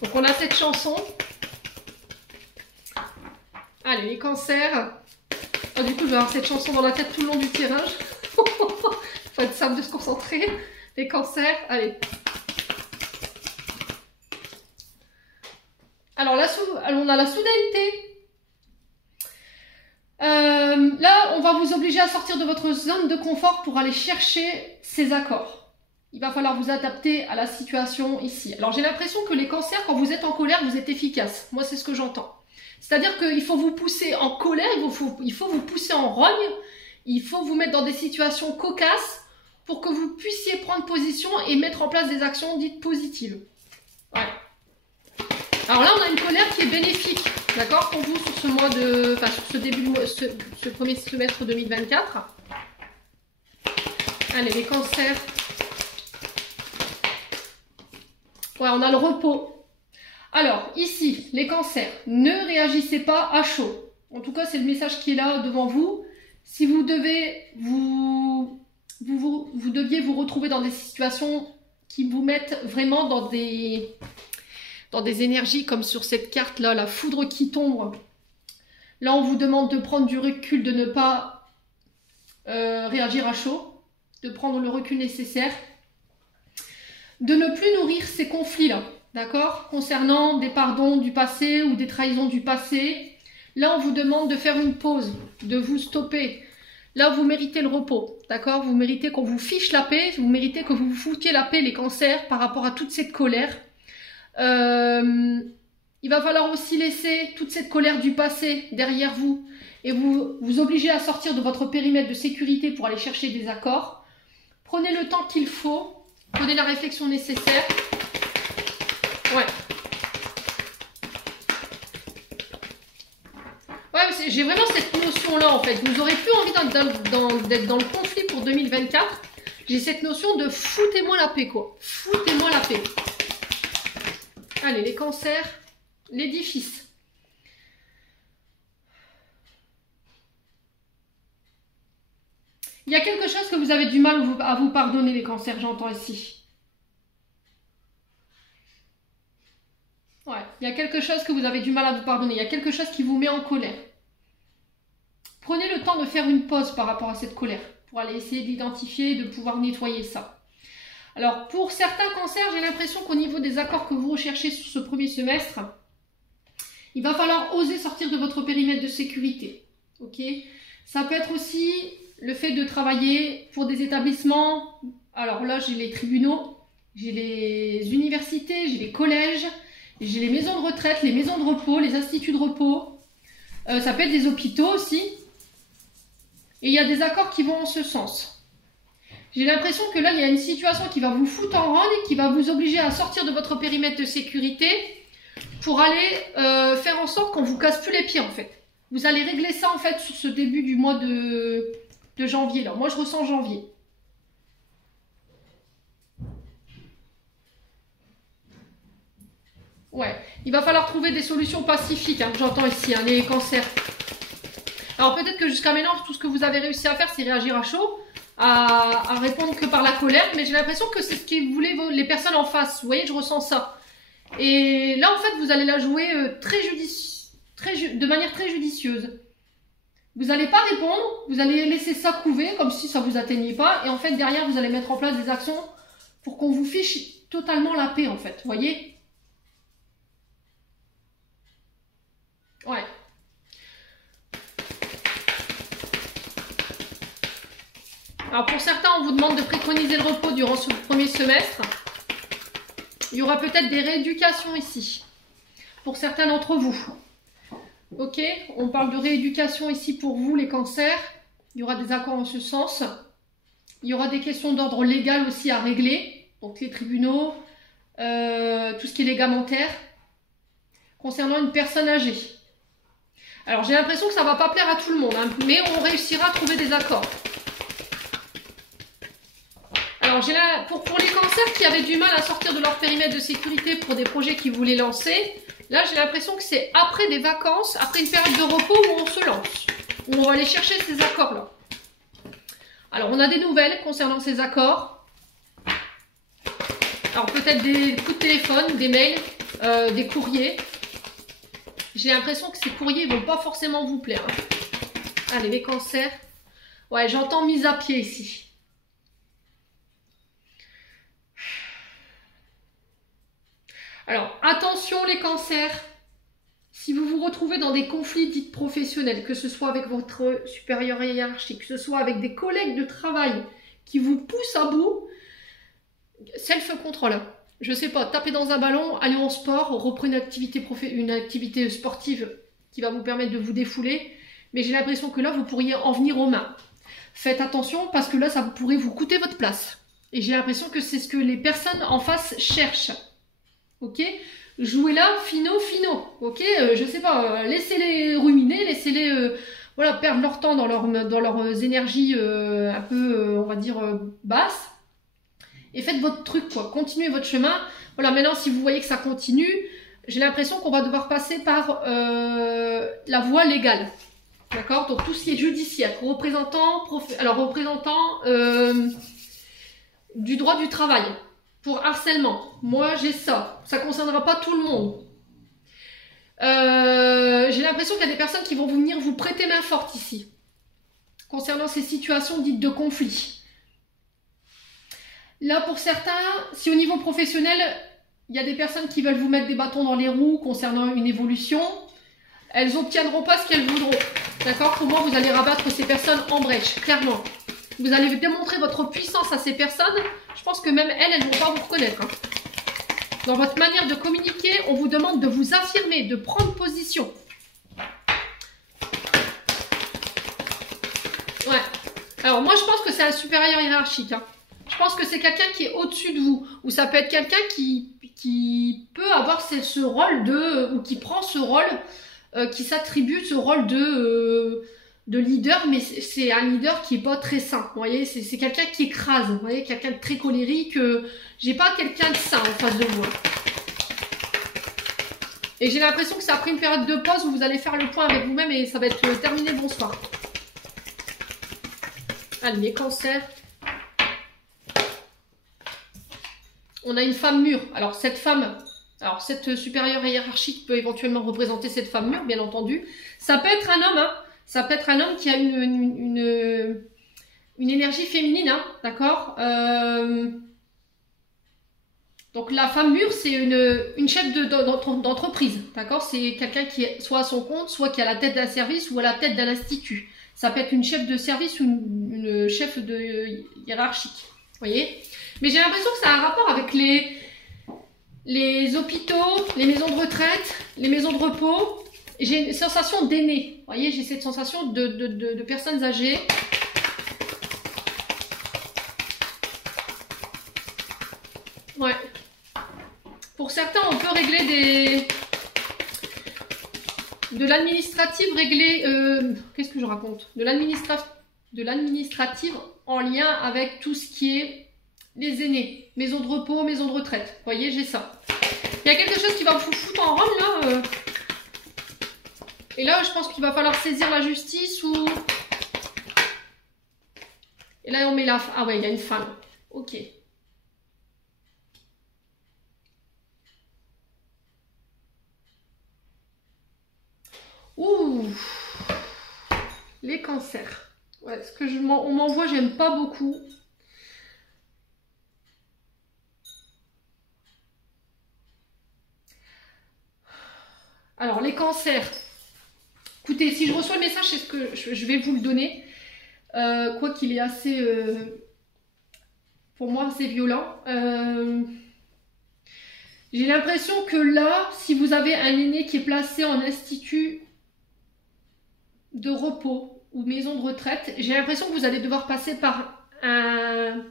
Donc, on a cette chanson. Allez, les cancers. Oh, du coup, je vais avoir cette chanson dans la tête tout le long du tirage. Faut être simple de se concentrer. Les cancers, allez. Alors, on a la soudaineté. Là, on va vous obliger à sortir de votre zone de confort pour aller chercher ces accords. Il va falloir vous adapter à la situation ici. Alors, j'ai l'impression que les cancers, quand vous êtes en colère, vous êtes efficace. Moi, c'est ce que j'entends. C'est-à-dire qu'il faut vous pousser en colère, il faut vous pousser en rogne, il faut vous mettre dans des situations cocasses pour que vous puissiez prendre position et mettre en place des actions dites positives. Voilà. Alors là, on a une colère qui est bénéfique, d'accord, pour vous sur ce mois de, enfin sur ce début de mois, ce premier semestre 2024. Allez, les cancers. Ouais, on a le repos. Alors, ici, les cancers, ne réagissez pas à chaud. En tout cas, c'est le message qui est là devant vous. Si vous deviez vous retrouver dans des situations qui vous mettent vraiment dans des énergies comme sur cette carte-là, la foudre qui tombe. Là, on vous demande de prendre du recul, de ne pas réagir à chaud, de prendre le recul nécessaire, de ne plus nourrir ces conflits-là, d'accord? Concernant des pardons du passé ou des trahisons du passé, là, on vous demande de faire une pause, de vous stopper. Là, vous méritez le repos, d'accord? Vous méritez qu'on vous fiche la paix, vous méritez que vous vous foutiez la paix, les cancers, par rapport à toute cette colère. Il va falloir aussi laisser toute cette colère du passé derrière vous et vous obliger à sortir de votre périmètre de sécurité pour aller chercher des accords. Prenez le temps qu'il faut, prenez la réflexion nécessaire. Ouais. Ouais, j'ai vraiment cette notion-là en fait. Vous aurez plus envie d'être dans le conflit pour 2024. J'ai cette notion de foutez-moi la paix quoi. Foutez-moi la paix. Allez, les cancers, l'édifice. Il y a quelque chose que vous avez du mal à vous pardonner, les cancers, j'entends ici. Ouais, il y a quelque chose que vous avez du mal à vous pardonner. Il y a quelque chose qui vous met en colère. Prenez le temps de faire une pause par rapport à cette colère pour aller essayer d'identifier et de pouvoir nettoyer ça. Alors, pour certains cancers, j'ai l'impression qu'au niveau des accords que vous recherchez sur ce premier semestre, il va falloir oser sortir de votre périmètre de sécurité. Ok? Ça peut être aussi le fait de travailler pour des établissements. Alors là, j'ai les tribunaux, j'ai les universités, j'ai les collèges, j'ai les maisons de retraite, les maisons de repos, les instituts de repos. Ça peut être des hôpitaux aussi. Et il y a des accords qui vont en ce sens. J'ai l'impression que là, il y a une situation qui va vous foutre en rôle et qui va vous obliger à sortir de votre périmètre de sécurité pour aller faire en sorte qu'on ne vous casse plus les pieds, en fait. Vous allez régler ça, en fait, sur ce début du mois de janvier, là. Moi, je ressens janvier. Ouais, il va falloir trouver des solutions pacifiques, hein, j'entends ici, hein, les cancers. Alors, peut-être que jusqu'à maintenant, tout ce que vous avez réussi à faire, c'est réagir à chaud. À répondre que par la colère, mais j'ai l'impression que c'est ce que voulaient les personnes en face. Vous voyez, je ressens ça. Et là, en fait, vous allez la jouer de manière très judicieuse. Vous n'allez pas répondre, vous allez laisser ça couver, comme si ça ne vous atteignait pas, et en fait, derrière, vous allez mettre en place des actions pour qu'on vous fiche totalement la paix, en fait. Vous voyez? Ouais. Alors pour certains, on vous demande de préconiser le repos durant ce premier semestre. Il y aura peut-être des rééducations ici, pour certains d'entre vous. Ok, on parle de rééducation ici pour vous, les cancers. Il y aura des accords en ce sens. Il y aura des questions d'ordre légal aussi à régler, donc les tribunaux, tout ce qui est légamentaire, concernant une personne âgée. Alors j'ai l'impression que ça ne va pas plaire à tout le monde, hein, mais on réussira à trouver des accords. Alors, pour les cancers qui avaient du mal à sortir de leur périmètre de sécurité pour des projets qu'ils voulaient lancer, là, j'ai l'impression que c'est après des vacances, après une période de repos où on se lance, où on va aller chercher ces accords-là. Alors, on a des nouvelles concernant ces accords. Alors, peut-être des coups de téléphone, des mails, des courriers. J'ai l'impression que ces courriers ne vont pas forcément vous plaire. Hein. Allez, les cancers. Ouais, j'entends mise à pied ici. Alors, attention les cancers, si vous vous retrouvez dans des conflits dits professionnels, que ce soit avec votre supérieur hiérarchique, que ce soit avec des collègues de travail qui vous poussent à bout, self-control. Je sais pas, tapez dans un ballon, allez en sport, reprenez une activité sportive qui va vous permettre de vous défouler, mais j'ai l'impression que là, vous pourriez en venir aux mains. Faites attention parce que là, ça pourrait vous coûter votre place. Et j'ai l'impression que c'est ce que les personnes en face cherchent. Ok, jouez là, finaux, ok, je sais pas, laissez-les ruminer, laissez-les voilà, perdre leur temps dans leurs énergies un peu, on va dire, basses, et faites votre truc, quoi, continuez votre chemin. Voilà, maintenant, si vous voyez que ça continue, j'ai l'impression qu'on va devoir passer par la voie légale, d'accord, donc tout ce qui est judiciaire, représentant du droit du travail. Pour harcèlement, moi j'ai ça. Ça ne concernera pas tout le monde. J'ai l'impression qu'il y a des personnes qui vont venir vous prêter main forte ici, concernant ces situations dites de conflit. Là, pour certains, si au niveau professionnel, il y a des personnes qui veulent vous mettre des bâtons dans les roues concernant une évolution, elles n'obtiendront pas ce qu'elles voudront. D'accord? Pour moi, vous allez rabattre ces personnes en brèche, clairement. Vous allez démontrer votre puissance à ces personnes. Je pense que même elles ne vont pas vous reconnaître. Hein. Dans votre manière de communiquer, on vous demande de vous affirmer, de prendre position. Ouais. Alors moi, je pense que c'est un supérieur hiérarchique. Hein. Je pense que c'est quelqu'un qui est au-dessus de vous. Ou ça peut être quelqu'un qui peut avoir ce rôle de... ou qui prend ce rôle, qui s'attribue ce rôle de leader, mais c'est un leader qui est pas très sain. Vous voyez, c'est quelqu'un qui écrase. Vous voyez, quelqu'un de très colérique. J'ai pas quelqu'un de sain en face de moi. Et j'ai l'impression que ça a pris une période de pause où vous allez faire le point avec vous-même et ça va être terminé. Bonsoir. Allez, les cancers. On a une femme mûre. Alors, cette femme, cette supérieure hiérarchique peut éventuellement représenter cette femme mûre, bien entendu. Ça peut être un homme, hein. Ça peut être un homme qui a une énergie féminine, hein, d'accord. Donc la femme mûre, c'est une chef d'entreprise, d'accord. C'est quelqu'un qui est soit à son compte, soit qui est à la tête d'un service ou à la tête d'un institut. Ça peut être une chef de service ou une chef de hiérarchique, vous voyez. Mais j'ai l'impression que ça a un rapport avec les hôpitaux, les maisons de retraite, les maisons de repos. J'ai une sensation d'aîné. Vous voyez, j'ai cette sensation de personnes âgées. Ouais. Pour certains, on peut régler de l'administrative, qu'est-ce que je raconte? De l'administrative en lien avec tout ce qui est les aînés. Maison de repos, maison de retraite. Vous voyez, j'ai ça. Il y a quelque chose qui va vous foutre en rôle, là. Et là, je pense qu'il va falloir saisir la justice ou... Et là, on met la... Ah ouais, il y a une femme. Ok. Ouh. Les cancers. Ouais, ce que on m'envoie, j'aime pas beaucoup. Alors, les cancers... Écoutez, si je reçois le message, c'est ce que je vais vous le donner. Quoi qu'il est assez, pour moi, assez violent. J'ai l'impression que là, si vous avez un aîné qui est placé en institut de repos ou maison de retraite, j'ai l'impression que vous allez devoir passer par un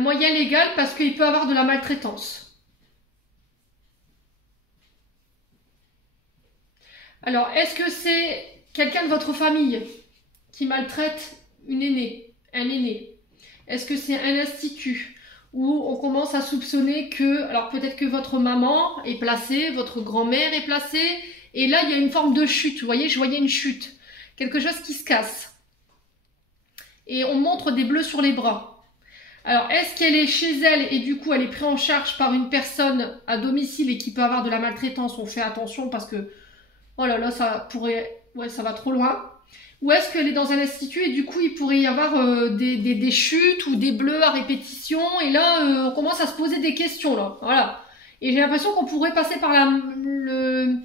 moyen légal parce qu'il peut avoir de la maltraitance. Alors, est-ce que c'est quelqu'un de votre famille qui maltraite une aînée, un aîné? Est-ce que c'est un institut où on commence à soupçonner que, alors peut-être que votre maman est placée, votre grand-mère est placée, et là il y a une forme de chute, vous voyez, je voyais une chute, quelque chose qui se casse. Et on montre des bleus sur les bras. Alors, est-ce qu'elle est chez elle et du coup elle est prise en charge par une personne à domicile et qui peut avoir de la maltraitance? On fait attention parce que oh là là, ça pourrait... Ouais, ça va trop loin. Ou est-ce qu'elle est dans un institut et du coup, il pourrait y avoir des chutes ou des bleus à répétition. Et là, on commence à se poser des questions, là. Voilà. Et j'ai l'impression qu'on pourrait passer par le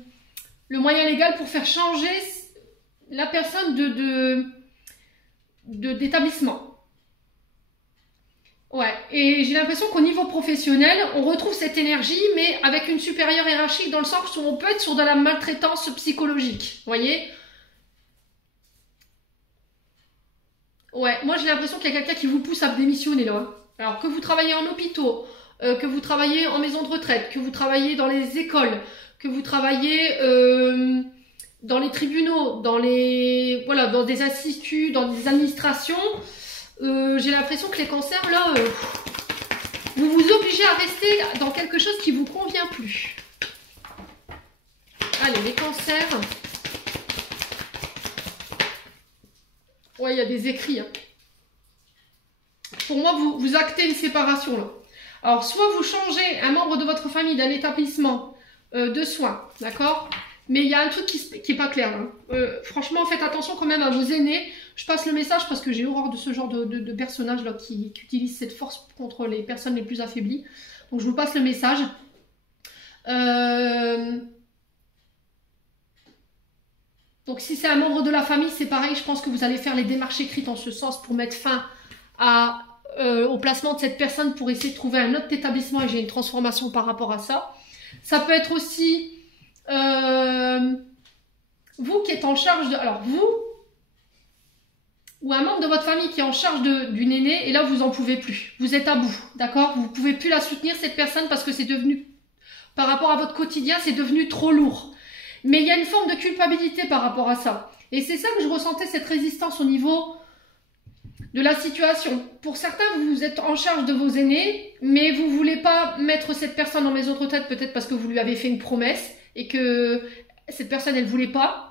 moyen légal pour faire changer la personne d'établissement. Ouais, et j'ai l'impression qu'au niveau professionnel, on retrouve cette énergie, mais avec une supérieure hiérarchique dans le sens où on peut être sur de la maltraitance psychologique, vous voyez? Ouais, moi j'ai l'impression qu'il y a quelqu'un qui vous pousse à démissionner là. Alors que vous travaillez en hôpitaux, que vous travaillez en maison de retraite, que vous travaillez dans les écoles, que vous travaillez dans les tribunaux, dans des instituts, dans des administrations... j'ai l'impression que les cancers, là, vous vous obligez à rester dans quelque chose qui ne vous convient plus. Allez, les cancers. Ouais, il y a des écrits. Hein. Pour moi, vous actez une séparation, là. Alors, soit vous changez un membre de votre famille d'un établissement de soins, d'accord? Mais il y a un truc qui est pas clair. Hein. Franchement, faites attention quand même à vos aînés. Je passe le message parce que j'ai horreur de ce genre de personnages là qui utilisent cette force contre les personnes les plus affaiblies. Donc je vous passe le message. Donc si c'est un membre de la famille, c'est pareil. Je pense que vous allez faire les démarches écrites en ce sens pour mettre fin au placement de cette personne pour essayer de trouver un autre établissement et j'ai une transformation par rapport à ça. Ça peut être aussi vous qui êtes en charge de... Alors vous ou un membre de votre famille qui est en charge d'une aînée et là vous en pouvez plus. Vous êtes à bout, d'accord? Vous ne pouvez plus la soutenir cette personne parce que c'est devenu, par rapport à votre quotidien, c'est devenu trop lourd. Mais il y a une forme de culpabilité par rapport à ça. Et c'est ça que je ressentais, cette résistance au niveau de la situation. Pour certains, vous êtes en charge de vos aînés, mais vous ne voulez pas mettre cette personne dans mes autres têtes, peut-être parce que vous lui avez fait une promesse et que cette personne, elle ne voulait pas.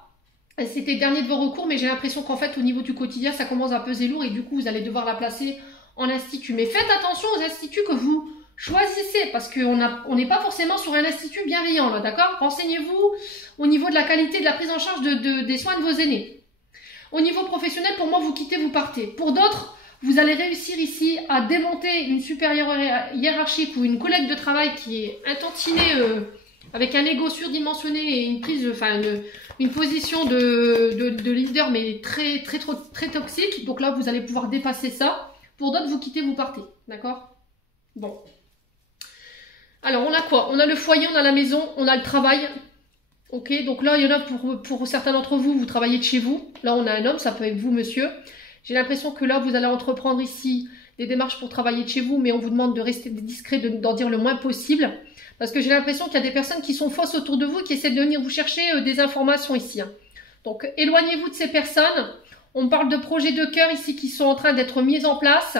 C'était le dernier de vos recours, mais j'ai l'impression qu'en fait, au niveau du quotidien, ça commence à peser lourd et du coup, vous allez devoir la placer en institut. Mais faites attention aux instituts que vous choisissez, parce qu'on n'est pas forcément sur un institut bienveillant, là, d'accord? Renseignez-vous au niveau de la qualité de la prise en charge des soins de vos aînés. Au niveau professionnel, pour moi, vous quittez, vous partez. Pour d'autres, vous allez réussir ici à démonter une supérieure hiérarchique ou une collègue de travail qui est intantinée avec un ego surdimensionné et une prise, enfin une position de leader mais très toxique. Donc là, vous allez pouvoir dépasser ça. Pour d'autres, vous quittez, vous partez. D'accord? Bon. Alors, on a quoi? On a le foyer, on a la maison, on a le travail. Ok, donc là, il y en a pour certains d'entre vous, vous travaillez de chez vous. Là, on a un homme, ça peut être vous, monsieur. J'ai l'impression que là, vous allez entreprendre ici des démarches pour travailler de chez vous, mais on vous demande de rester discret, d'en dire le moins possible. Parce que j'ai l'impression qu'il y a des personnes qui sont fausses autour de vous, qui essaient de venir vous chercher des informations ici. Hein. Donc, éloignez-vous de ces personnes. On parle de projets de cœur ici qui sont en train d'être mis en place.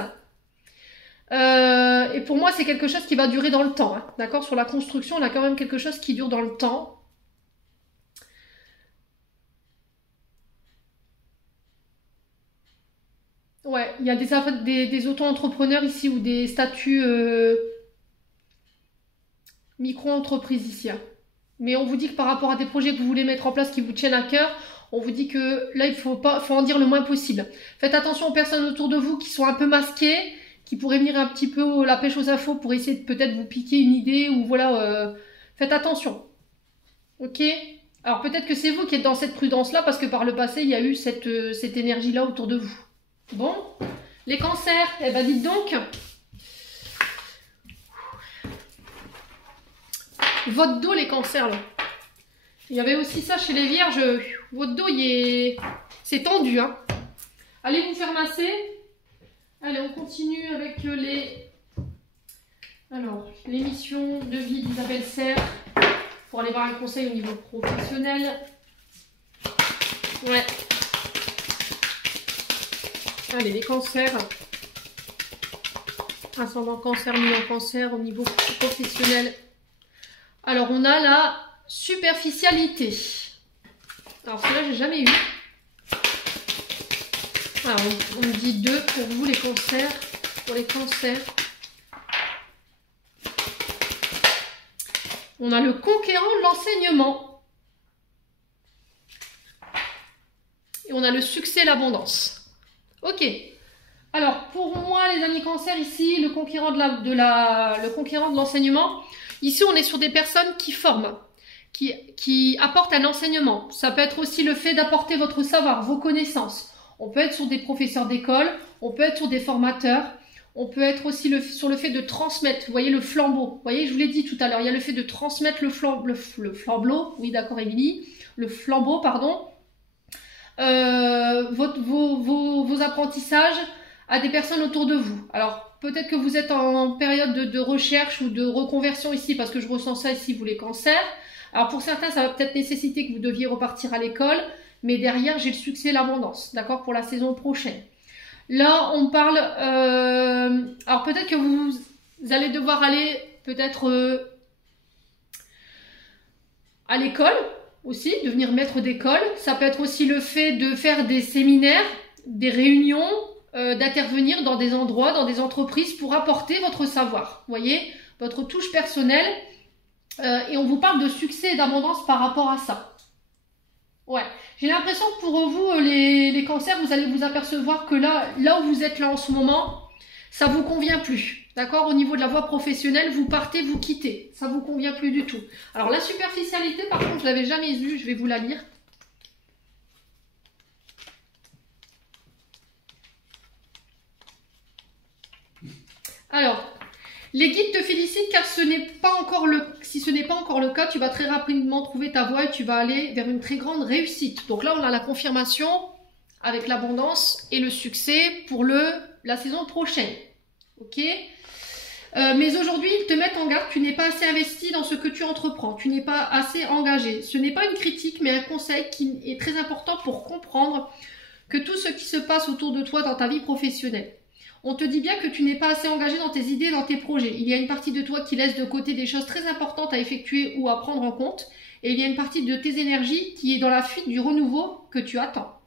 Et pour moi, c'est quelque chose qui va durer dans le temps. Hein. D'accord? Sur la construction, on a quand même quelque chose qui dure dans le temps. Ouais, il y a des auto-entrepreneurs ici ou des statuts micro-entreprises ici. Hein. Mais on vous dit que par rapport à des projets que vous voulez mettre en place qui vous tiennent à cœur, on vous dit que là, il faut en dire le moins possible. Faites attention aux personnes autour de vous qui sont un peu masquées, qui pourraient venir un petit peu la pêche aux infos pour essayer de peut-être vous piquer une idée ou voilà. Faites attention. Ok? Alors peut-être que c'est vous qui êtes dans cette prudence-là parce que par le passé, il y a eu cette énergie-là autour de vous. Bon, les cancers, eh ben dites donc, votre dos les cancers là. Il y avait aussi ça chez les vierges, votre dos c'est tendu hein. Allez vous faire masser. Allez on continue avec l'émission de vie d'Isabelle Serre pour aller voir un conseil au niveau professionnel. Ouais. Allez, les cancers. Ascendant cancer, lunaire cancer au niveau professionnel. Alors, on a la superficialité. Alors, celle-là, j'ai jamais eu. Alors, on me dit 2 pour vous, les cancers. Pour les cancers. On a le conquérant de l'enseignement. Et on a le succès et l'abondance. Ok, alors pour moi les amis cancer ici, le conquérant de l'enseignement, ici on est sur des personnes qui forment, qui apportent un enseignement. Ça peut être aussi le fait d'apporter votre savoir, vos connaissances. On peut être sur des professeurs d'école, on peut être sur des formateurs, on peut être aussi sur le fait de transmettre, vous voyez le flambeau. Vous voyez, je vous l'ai dit tout à l'heure, il y a le fait de transmettre le flambeau, oui d'accord Émilie, le flambeau pardon. Vos apprentissages à des personnes autour de vous. Alors, peut-être que vous êtes en période de recherche ou de reconversion ici, parce que je ressens ça ici, vous les cancers. Alors, pour certains, ça va peut-être nécessiter que vous deviez repartir à l'école, mais derrière, j'ai le succès et l'abondance, d'accord, pour la saison prochaine. Là, on parle... alors, peut-être que vous allez devoir aller, peut-être, à l'école, aussi, devenir maître d'école. Ça peut être aussi le fait de faire des séminaires, des réunions, d'intervenir dans des endroits, dans des entreprises pour apporter votre savoir. Vous voyez, votre touche personnelle Et on vous parle de succès et d'abondance par rapport à ça. Ouais, j'ai l'impression que pour vous, les cancers, vous allez vous apercevoir que là où vous êtes là en ce moment, ça vous convient plus. D'accord? Au niveau de la voie professionnelle, vous partez, vous quittez. Ça vous convient plus du tout. Alors la superficialité, par contre, je l'avais jamais vue, je vais vous la lire. Alors, les guides te félicitent car si ce n'est pas encore le cas, tu vas très rapidement trouver ta voie et tu vas aller vers une très grande réussite. Donc là, on a la confirmation avec l'abondance et le succès pour la saison prochaine. Ok? Mais aujourd'hui, ils te mettent en garde, tu n'es pas assez investi dans ce que tu entreprends, tu n'es pas assez engagé. Ce n'est pas une critique, mais un conseil qui est très important pour comprendre que tout ce qui se passe autour de toi dans ta vie professionnelle. On te dit bien que tu n'es pas assez engagé dans tes idées, dans tes projets. Il y a une partie de toi qui laisse de côté des choses très importantes à effectuer ou à prendre en compte. Et il y a une partie de tes énergies qui est dans la fuite du renouveau que tu attends.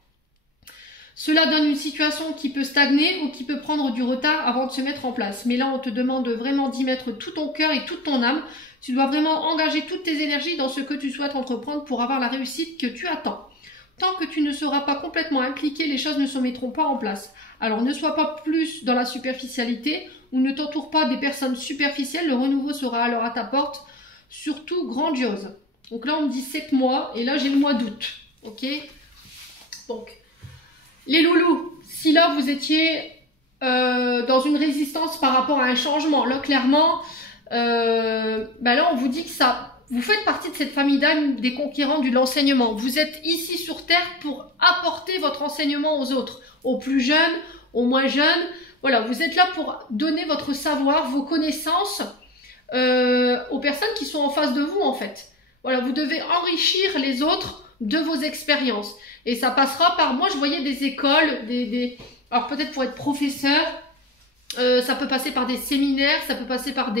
Cela donne une situation qui peut stagner ou qui peut prendre du retard avant de se mettre en place. Mais là, on te demande vraiment d'y mettre tout ton cœur et toute ton âme. Tu dois vraiment engager toutes tes énergies dans ce que tu souhaites entreprendre pour avoir la réussite que tu attends. Tant que tu ne seras pas complètement impliqué, les choses ne se mettront pas en place. Alors ne sois pas plus dans la superficialité ou ne t'entoure pas des personnes superficielles, le renouveau sera alors à ta porte, surtout grandiose. Donc là on me dit 7 mois et là j'ai le mois d'août. Ok? Donc, les loulous, si là vous étiez dans une résistance par rapport à un changement, là clairement, là on vous dit que ça... Vous faites partie de cette famille d'âmes des conquérants de l'enseignement. Vous êtes ici sur Terre pour apporter votre enseignement aux autres, aux plus jeunes, aux moins jeunes. Voilà, vous êtes là pour donner votre savoir, vos connaissances aux personnes qui sont en face de vous en fait. Voilà, vous devez enrichir les autres de vos expériences. Et ça passera par, moi je voyais des écoles, alors peut-être pour être professeur, ça peut passer par des séminaires, ça peut passer par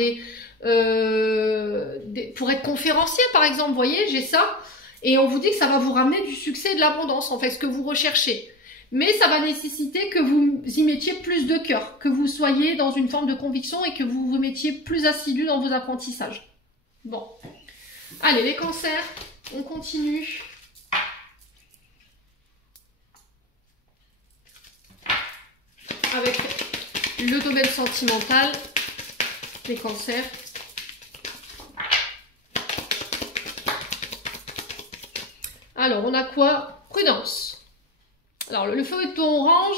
pour être conférencier par exemple, vous voyez, j'ai ça, et on vous dit que ça va vous ramener du succès et de l'abondance, en fait, ce que vous recherchez. Mais ça va nécessiter que vous y mettiez plus de cœur, que vous soyez dans une forme de conviction et que vous vous mettiez plus assidu dans vos apprentissages. Bon, allez, les cancers, on continue. Avec le domaine sentimental, les cancers. Alors, on a quoi? Prudence. Alors, le feuilleton orange.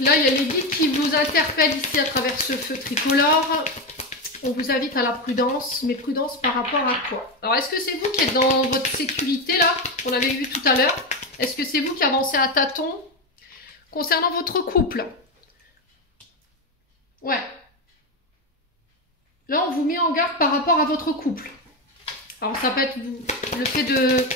Là, il y a les guides qui vous interpellent ici à travers ce feu tricolore. On vous invite à la prudence, mais prudence par rapport à quoi? Alors, est-ce que c'est vous qui êtes dans votre sécurité, là, qu'on avait vu tout à l'heure? Est-ce que c'est vous qui avancez à tâtons concernant votre couple? Ouais. Là, on vous met en garde par rapport à votre couple. Alors, ça peut être le fait de...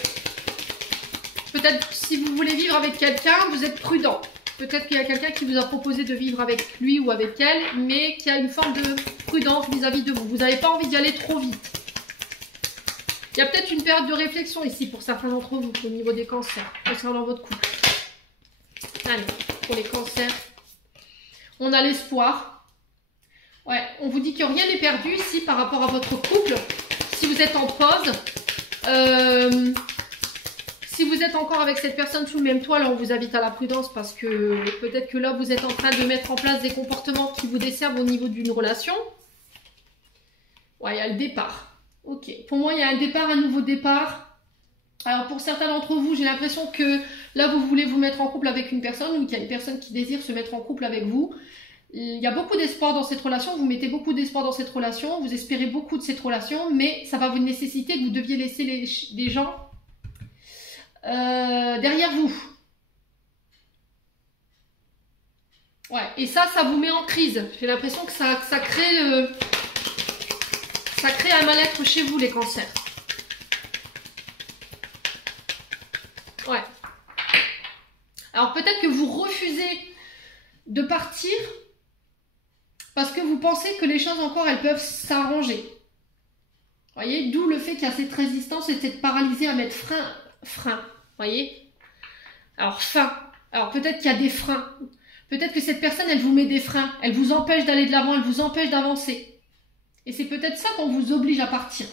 Peut-être si vous voulez vivre avec quelqu'un, vous êtes prudent. Peut-être qu'il y a quelqu'un qui vous a proposé de vivre avec lui ou avec elle, mais qui a une forme de prudence vis-à-vis de vous. Vous n'avez pas envie d'y aller trop vite. Il y a peut-être une période de réflexion ici pour certains d'entre vous au niveau des cancers, concernant votre couple. Allez, pour les cancers, on a l'espoir. Ouais, on vous dit que rien n'est perdu ici par rapport à votre couple. Si vous êtes en pause, si vous êtes encore avec cette personne sous le même toit, là on vous invite à la prudence parce que peut-être que là vous êtes en train de mettre en place des comportements qui vous desservent au niveau d'une relation. Ouais, il y a le départ. Ok, pour moi il y a un départ, un nouveau départ. Alors pour certains d'entre vous, j'ai l'impression que là vous voulez vous mettre en couple avec une personne ou qu'il y a une personne qui désire se mettre en couple avec vous. Il y a beaucoup d'espoir dans cette relation, vous mettez beaucoup d'espoir dans cette relation, vous espérez beaucoup de cette relation, mais ça va vous nécessiter que vous deviez laisser les gens derrière vous. Ouais, et ça vous met en crise. J'ai l'impression que ça crée un mal-être chez vous, les cancers. Ouais. Alors peut-être que vous refusez de partir parce que vous pensez que les choses encore, elles peuvent s'arranger. Vous voyez, d'où le fait qu'il y a cette résistance et cette paralysée à mettre frein. Vous voyez? Alors, fin. Alors, peut-être qu'il y a des freins. Peut-être que cette personne, elle vous met des freins. Elle vous empêche d'aller de l'avant, elle vous empêche d'avancer. Et c'est peut-être ça qu'on vous oblige à partir.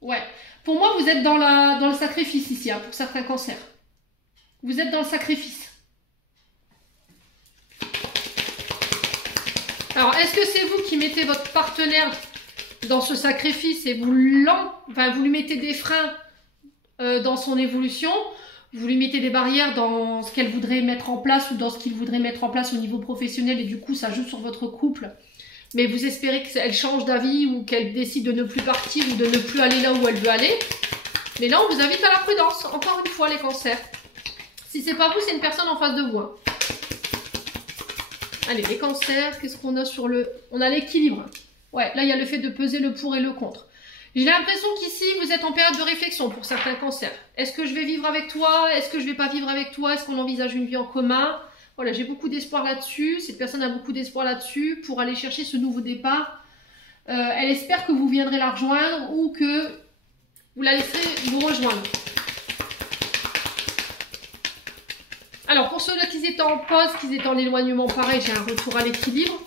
Ouais. Pour moi, vous êtes dans le sacrifice ici, hein, pour certains cancers. Vous êtes dans le sacrifice. Alors, est-ce que c'est vous qui mettez votre partenaire dans ce sacrifice et vous lui mettez des freins dans son évolution, vous lui mettez des barrières dans ce qu'elle voudrait mettre en place ou dans ce qu'il voudrait mettre en place au niveau professionnel et du coup, ça joue sur votre couple. Mais vous espérez qu'elle change d'avis ou qu'elle décide de ne plus partir ou de ne plus aller là où elle veut aller. Mais là, on vous invite à la prudence. Encore une fois, les cancers. Si c'est pas vous, c'est une personne en face de vous. Hein. Allez, les cancers, qu'est-ce qu'on a sur le... On a l'équilibre. Ouais, là, il y a le fait de peser le pour et le contre. J'ai l'impression qu'ici, vous êtes en période de réflexion pour certains cancers. Est-ce que je vais vivre avec toi? Est-ce que je vais pas vivre avec toi? Est-ce qu'on envisage une vie en commun? Voilà, j'ai beaucoup d'espoir là-dessus. Cette personne a beaucoup d'espoir là-dessus pour aller chercher ce nouveau départ. Elle espère que vous viendrez la rejoindre ou que vous la laisserez vous rejoindre. Alors, pour ceux-là qui étaient en pause, qui étaient en éloignement, pareil, j'ai un retour à l'équilibre.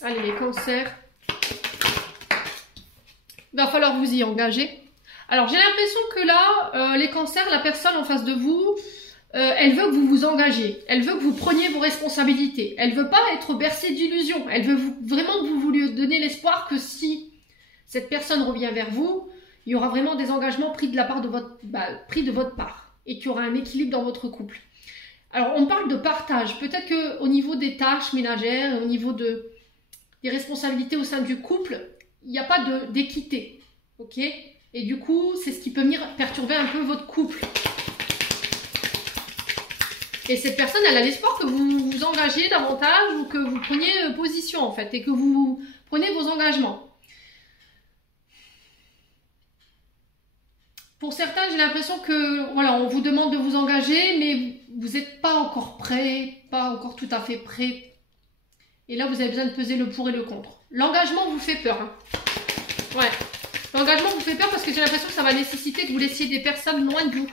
Allez, les cancers. Il va falloir vous y engager. Alors, j'ai l'impression que là, les cancers, la personne en face de vous, elle veut que vous vous engagez. Elle veut que vous preniez vos responsabilités. Elle veut pas être bercée d'illusions. Elle veut vraiment que vous lui donnez l'espoir que si cette personne revient vers vous, il y aura vraiment des engagements pris de la part de votre part et qu'il y aura un équilibre dans votre couple. Alors, on parle de partage. Peut-être qu'au niveau des tâches ménagères, au niveau des responsabilités au sein du couple, il n'y a pas d'équité. Ok ? Et du coup, c'est ce qui peut venir perturber un peu votre couple. Et cette personne, elle a l'espoir que vous vous engagez davantage ou que vous preniez position en fait et que vous prenez vos engagements. Pour certains, j'ai l'impression que voilà, on vous demande de vous engager, mais vous n'êtes pas encore prêt, pas encore tout à fait prêt. Et là, vous avez besoin de peser le pour et le contre. L'engagement vous fait peur. Hein. Ouais. L'engagement vous fait peur parce que j'ai l'impression que ça va nécessiter que vous laissiez des personnes loin de vous.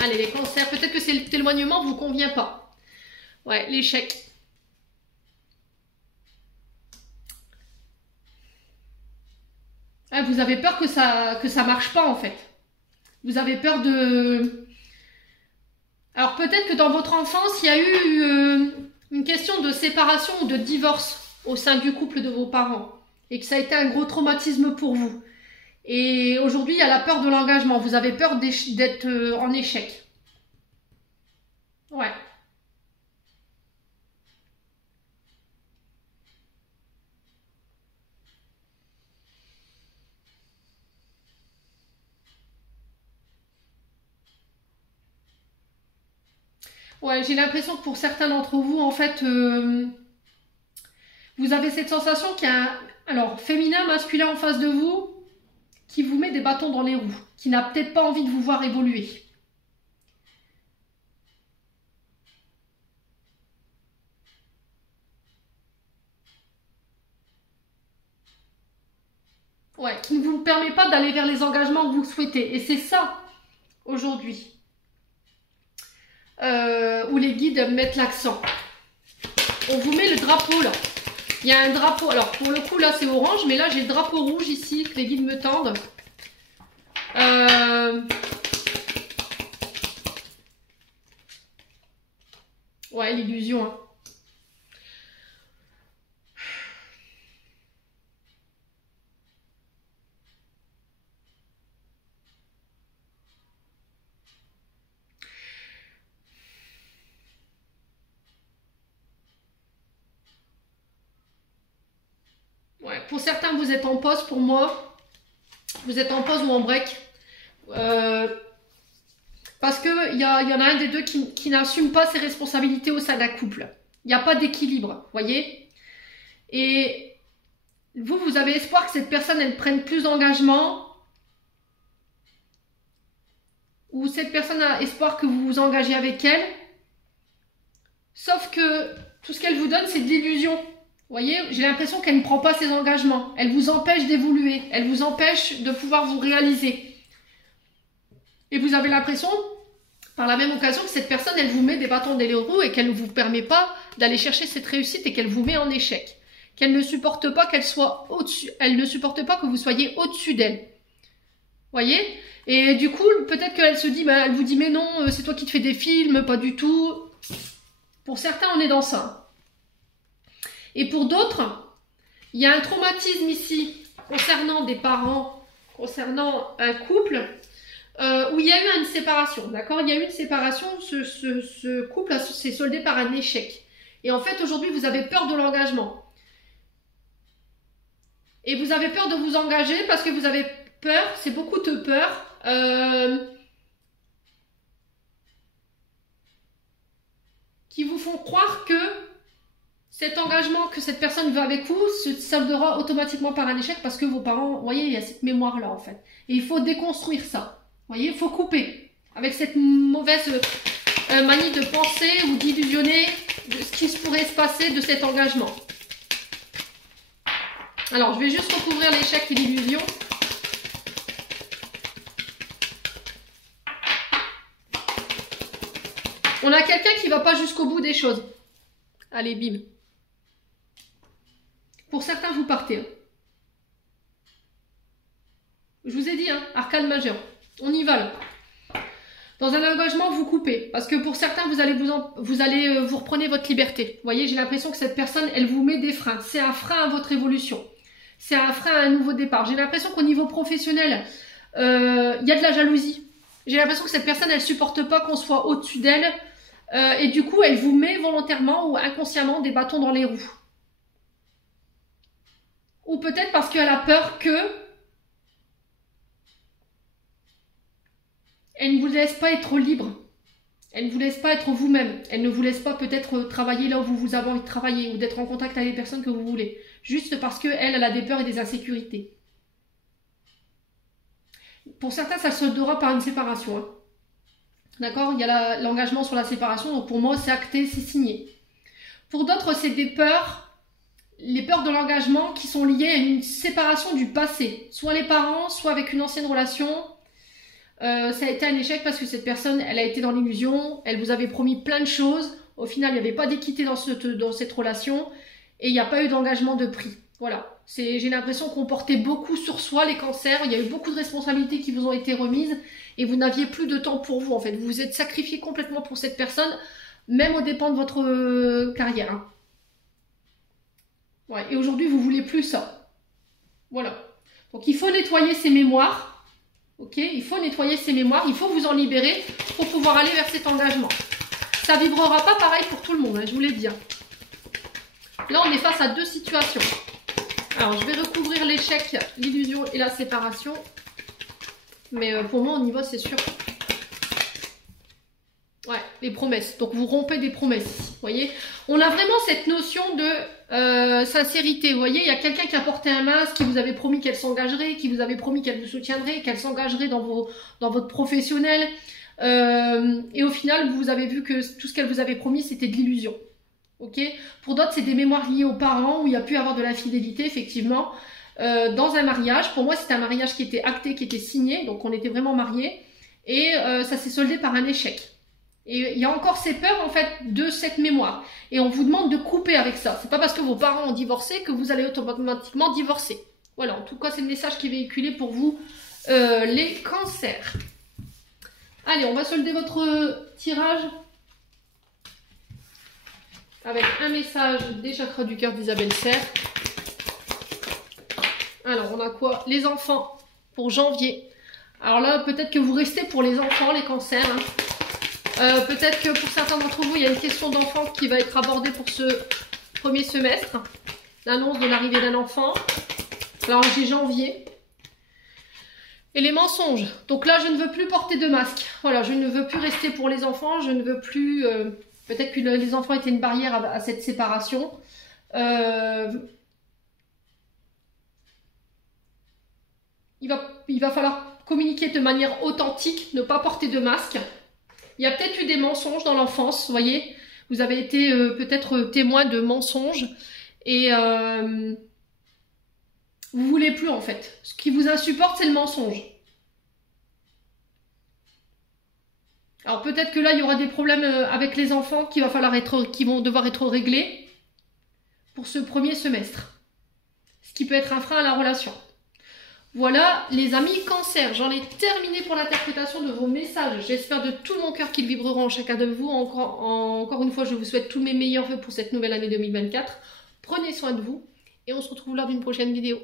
Allez, les cancers, peut-être que cet éloignement ne vous convient pas. Ouais, l'échec. Ah, vous avez peur que ça marche pas en fait. Vous avez peur de... Alors peut-être que dans votre enfance, il y a eu une question de séparation ou de divorce au sein du couple de vos parents. Et que ça a été un gros traumatisme pour vous. Et aujourd'hui, il y a la peur de l'engagement. Vous avez peur d'être en échec. Ouais. Ouais, j'ai l'impression que pour certains d'entre vous, en fait, vous avez cette sensation qu'il y a alors, féminin, masculin en face de vous, qui vous met des bâtons dans les roues, qui n'a peut-être pas envie de vous voir évoluer. Ouais, qui ne vous permet pas d'aller vers les engagements que vous souhaitez. Et c'est ça, aujourd'hui, où les guides mettent l'accent. On vous met le drapeau, là. Il y a un drapeau. Alors, pour le coup, là, c'est orange. Mais là, j'ai le drapeau rouge ici, que les guides me tendent. Ouais, l'illusion, hein. Ouais, pour certains, vous êtes en pause. Pour moi, vous êtes en pause ou en break. Parce qu'il y en a un des deux qui n'assume pas ses responsabilités au sein d'un couple. Il n'y a pas d'équilibre, voyez. Et vous avez espoir que cette personne, elle prenne plus d'engagement. Ou cette personne a espoir que vous vous engagez avec elle. Sauf que tout ce qu'elle vous donne, c'est de l'illusion. Vous voyez, j'ai l'impression qu'elle ne prend pas ses engagements. Elle vous empêche d'évoluer. Elle vous empêche de pouvoir vous réaliser. Et vous avez l'impression, par la même occasion que cette personne, elle vous met des bâtons dans les roues et qu'elle ne vous permet pas d'aller chercher cette réussite et qu'elle vous met en échec. Qu'elle ne supporte pas qu'elle soit au-dessus, elle ne supporte pas que vous soyez au-dessus d'elle. Voyez? Et du coup, peut-être qu'elle se dit, bah, elle vous dit, mais non, c'est toi qui te fais des films, pas du tout. Pour certains, on est dans ça. Et pour d'autres, il y a un traumatisme ici concernant des parents, concernant un couple, où il y a eu une séparation, d'accord? Il y a eu une séparation, ce couple s'est soldé par un échec. Et en fait, aujourd'hui, vous avez peur de l'engagement. Et vous avez peur de vous engager parce que vous avez peur, c'est beaucoup de peur, qui vous font croire que cet engagement que cette personne veut avec vous se soldera automatiquement par un échec parce que vos parents, vous voyez, il y a cette mémoire-là en fait. Et il faut déconstruire ça. Vous voyez, il faut couper avec cette mauvaise manie de penser ou d'illusionner de ce qui pourrait se passer de cet engagement. Alors, je vais juste recouvrir l'échec et l'illusion. On a quelqu'un qui ne va pas jusqu'au bout des choses. Allez, bim. Pour certains, vous partez. Hein. Je vous ai dit, hein, arcane majeur. On y va là. Dans un engagement, vous coupez. Parce que pour certains, vous reprenez votre liberté. Vous voyez, j'ai l'impression que cette personne, elle vous met des freins. C'est un frein à votre évolution. C'est un frein à un nouveau départ. J'ai l'impression qu'au niveau professionnel, il y a de la jalousie. J'ai l'impression que cette personne, elle supporte pas qu'on soit au-dessus d'elle. Et du coup, elle vous met volontairement ou inconsciemment des bâtons dans les roues. Ou peut-être parce qu'elle a peur que elle ne vous laisse pas être libre. Elle ne vous laisse pas être vous-même. Elle ne vous laisse pas peut-être travailler là où vous avez envie de travailler ou d'être en contact avec les personnes que vous voulez. Juste parce qu'elle a des peurs et des insécurités. Pour certains, ça se soldera par une séparation. Hein. D'accord? Il y a l'engagement sur la séparation. Donc pour moi, c'est acté, c'est signé. Pour d'autres, c'est des peurs. Les peurs de l'engagement qui sont liées à une séparation du passé. Soit les parents, soit avec une ancienne relation. Ça a été un échec parce que cette personne, elle a été dans l'illusion, elle vous avait promis plein de choses. Au final, il n'y avait pas d'équité dans cette relation et il n'y a pas eu d'engagement de prix. Voilà. J'ai l'impression qu'on portait beaucoup sur soi, les cancers. Il y a eu beaucoup de responsabilités qui vous ont été remises et vous n'aviez plus de temps pour vous, en fait. Vous vous êtes sacrifié complètement pour cette personne, même aux dépens de votre carrière. Hein. Ouais. Et aujourd'hui, vous voulez plus ça. Voilà. Donc, il faut nettoyer ces mémoires. Ok, il faut nettoyer ces mémoires, il faut vous en libérer pour pouvoir aller vers cet engagement. Ça ne vibrera pas pareil pour tout le monde, hein, je vous l'ai dit. Là, on est face à deux situations. Alors, je vais recouvrir l'échec, l'illusion et la séparation. Mais pour moi, au niveau, c'est sûr. Ouais, les promesses. Donc, vous rompez des promesses. Vous voyez, on a vraiment cette notion de sincérité. Vous voyez, il y a quelqu'un qui a porté un masque, qui vous avait promis qu'elle s'engagerait, qui vous avait promis qu'elle vous soutiendrait, qu'elle s'engagerait dans votre professionnel. Et au final, vous avez vu que tout ce qu'elle vous avait promis, c'était de l'illusion. Ok. Pour d'autres, c'est des mémoires liées aux parents, où il y a pu avoir de l'infidélité, effectivement. Dans un mariage, pour moi, c'était un mariage qui était acté, qui était signé. Donc, on était vraiment mariés. Et ça s'est soldé par un échec. Et il y a encore ces peurs, en fait, de cette mémoire. Et on vous demande de couper avec ça. C'est pas parce que vos parents ont divorcé que vous allez automatiquement divorcer. Voilà, en tout cas, c'est le message qui est véhiculé pour vous, les cancers. Allez, on va solder votre tirage avec un message des chakras du cœur d'Isabelle Serre. Alors, on a quoi? Les enfants pour janvier. Alors là, peut-être que vous restez pour les enfants, les cancers. Hein. Peut-être que pour certains d'entre vous, il y a une question d'enfant qui va être abordée pour ce premier semestre. L'annonce de l'arrivée d'un enfant. Alors j'ai janvier. Et les mensonges. Donc là, je ne veux plus porter de masque. Voilà, je ne veux plus rester pour les enfants. Je ne veux plus... peut-être que les enfants étaient une barrière à cette séparation. Il va falloir communiquer de manière authentique, ne pas porter de masque. Il y a peut-être eu des mensonges dans l'enfance, vous voyez. Vous avez été peut-être témoin de mensonges et vous voulez plus en fait. Ce qui vous insupporte, c'est le mensonge. Alors peut-être que là, il y aura des problèmes avec les enfants qui vont devoir être réglés pour ce premier semestre. Ce qui peut être un frein à la relation. Voilà les amis Cancer, j'en ai terminé pour l'interprétation de vos messages. J'espère de tout mon cœur qu'ils vibreront en chacun de vous. Encore une fois, je vous souhaite tous mes meilleurs vœux pour cette nouvelle année 2024. Prenez soin de vous et on se retrouve lors d'une prochaine vidéo.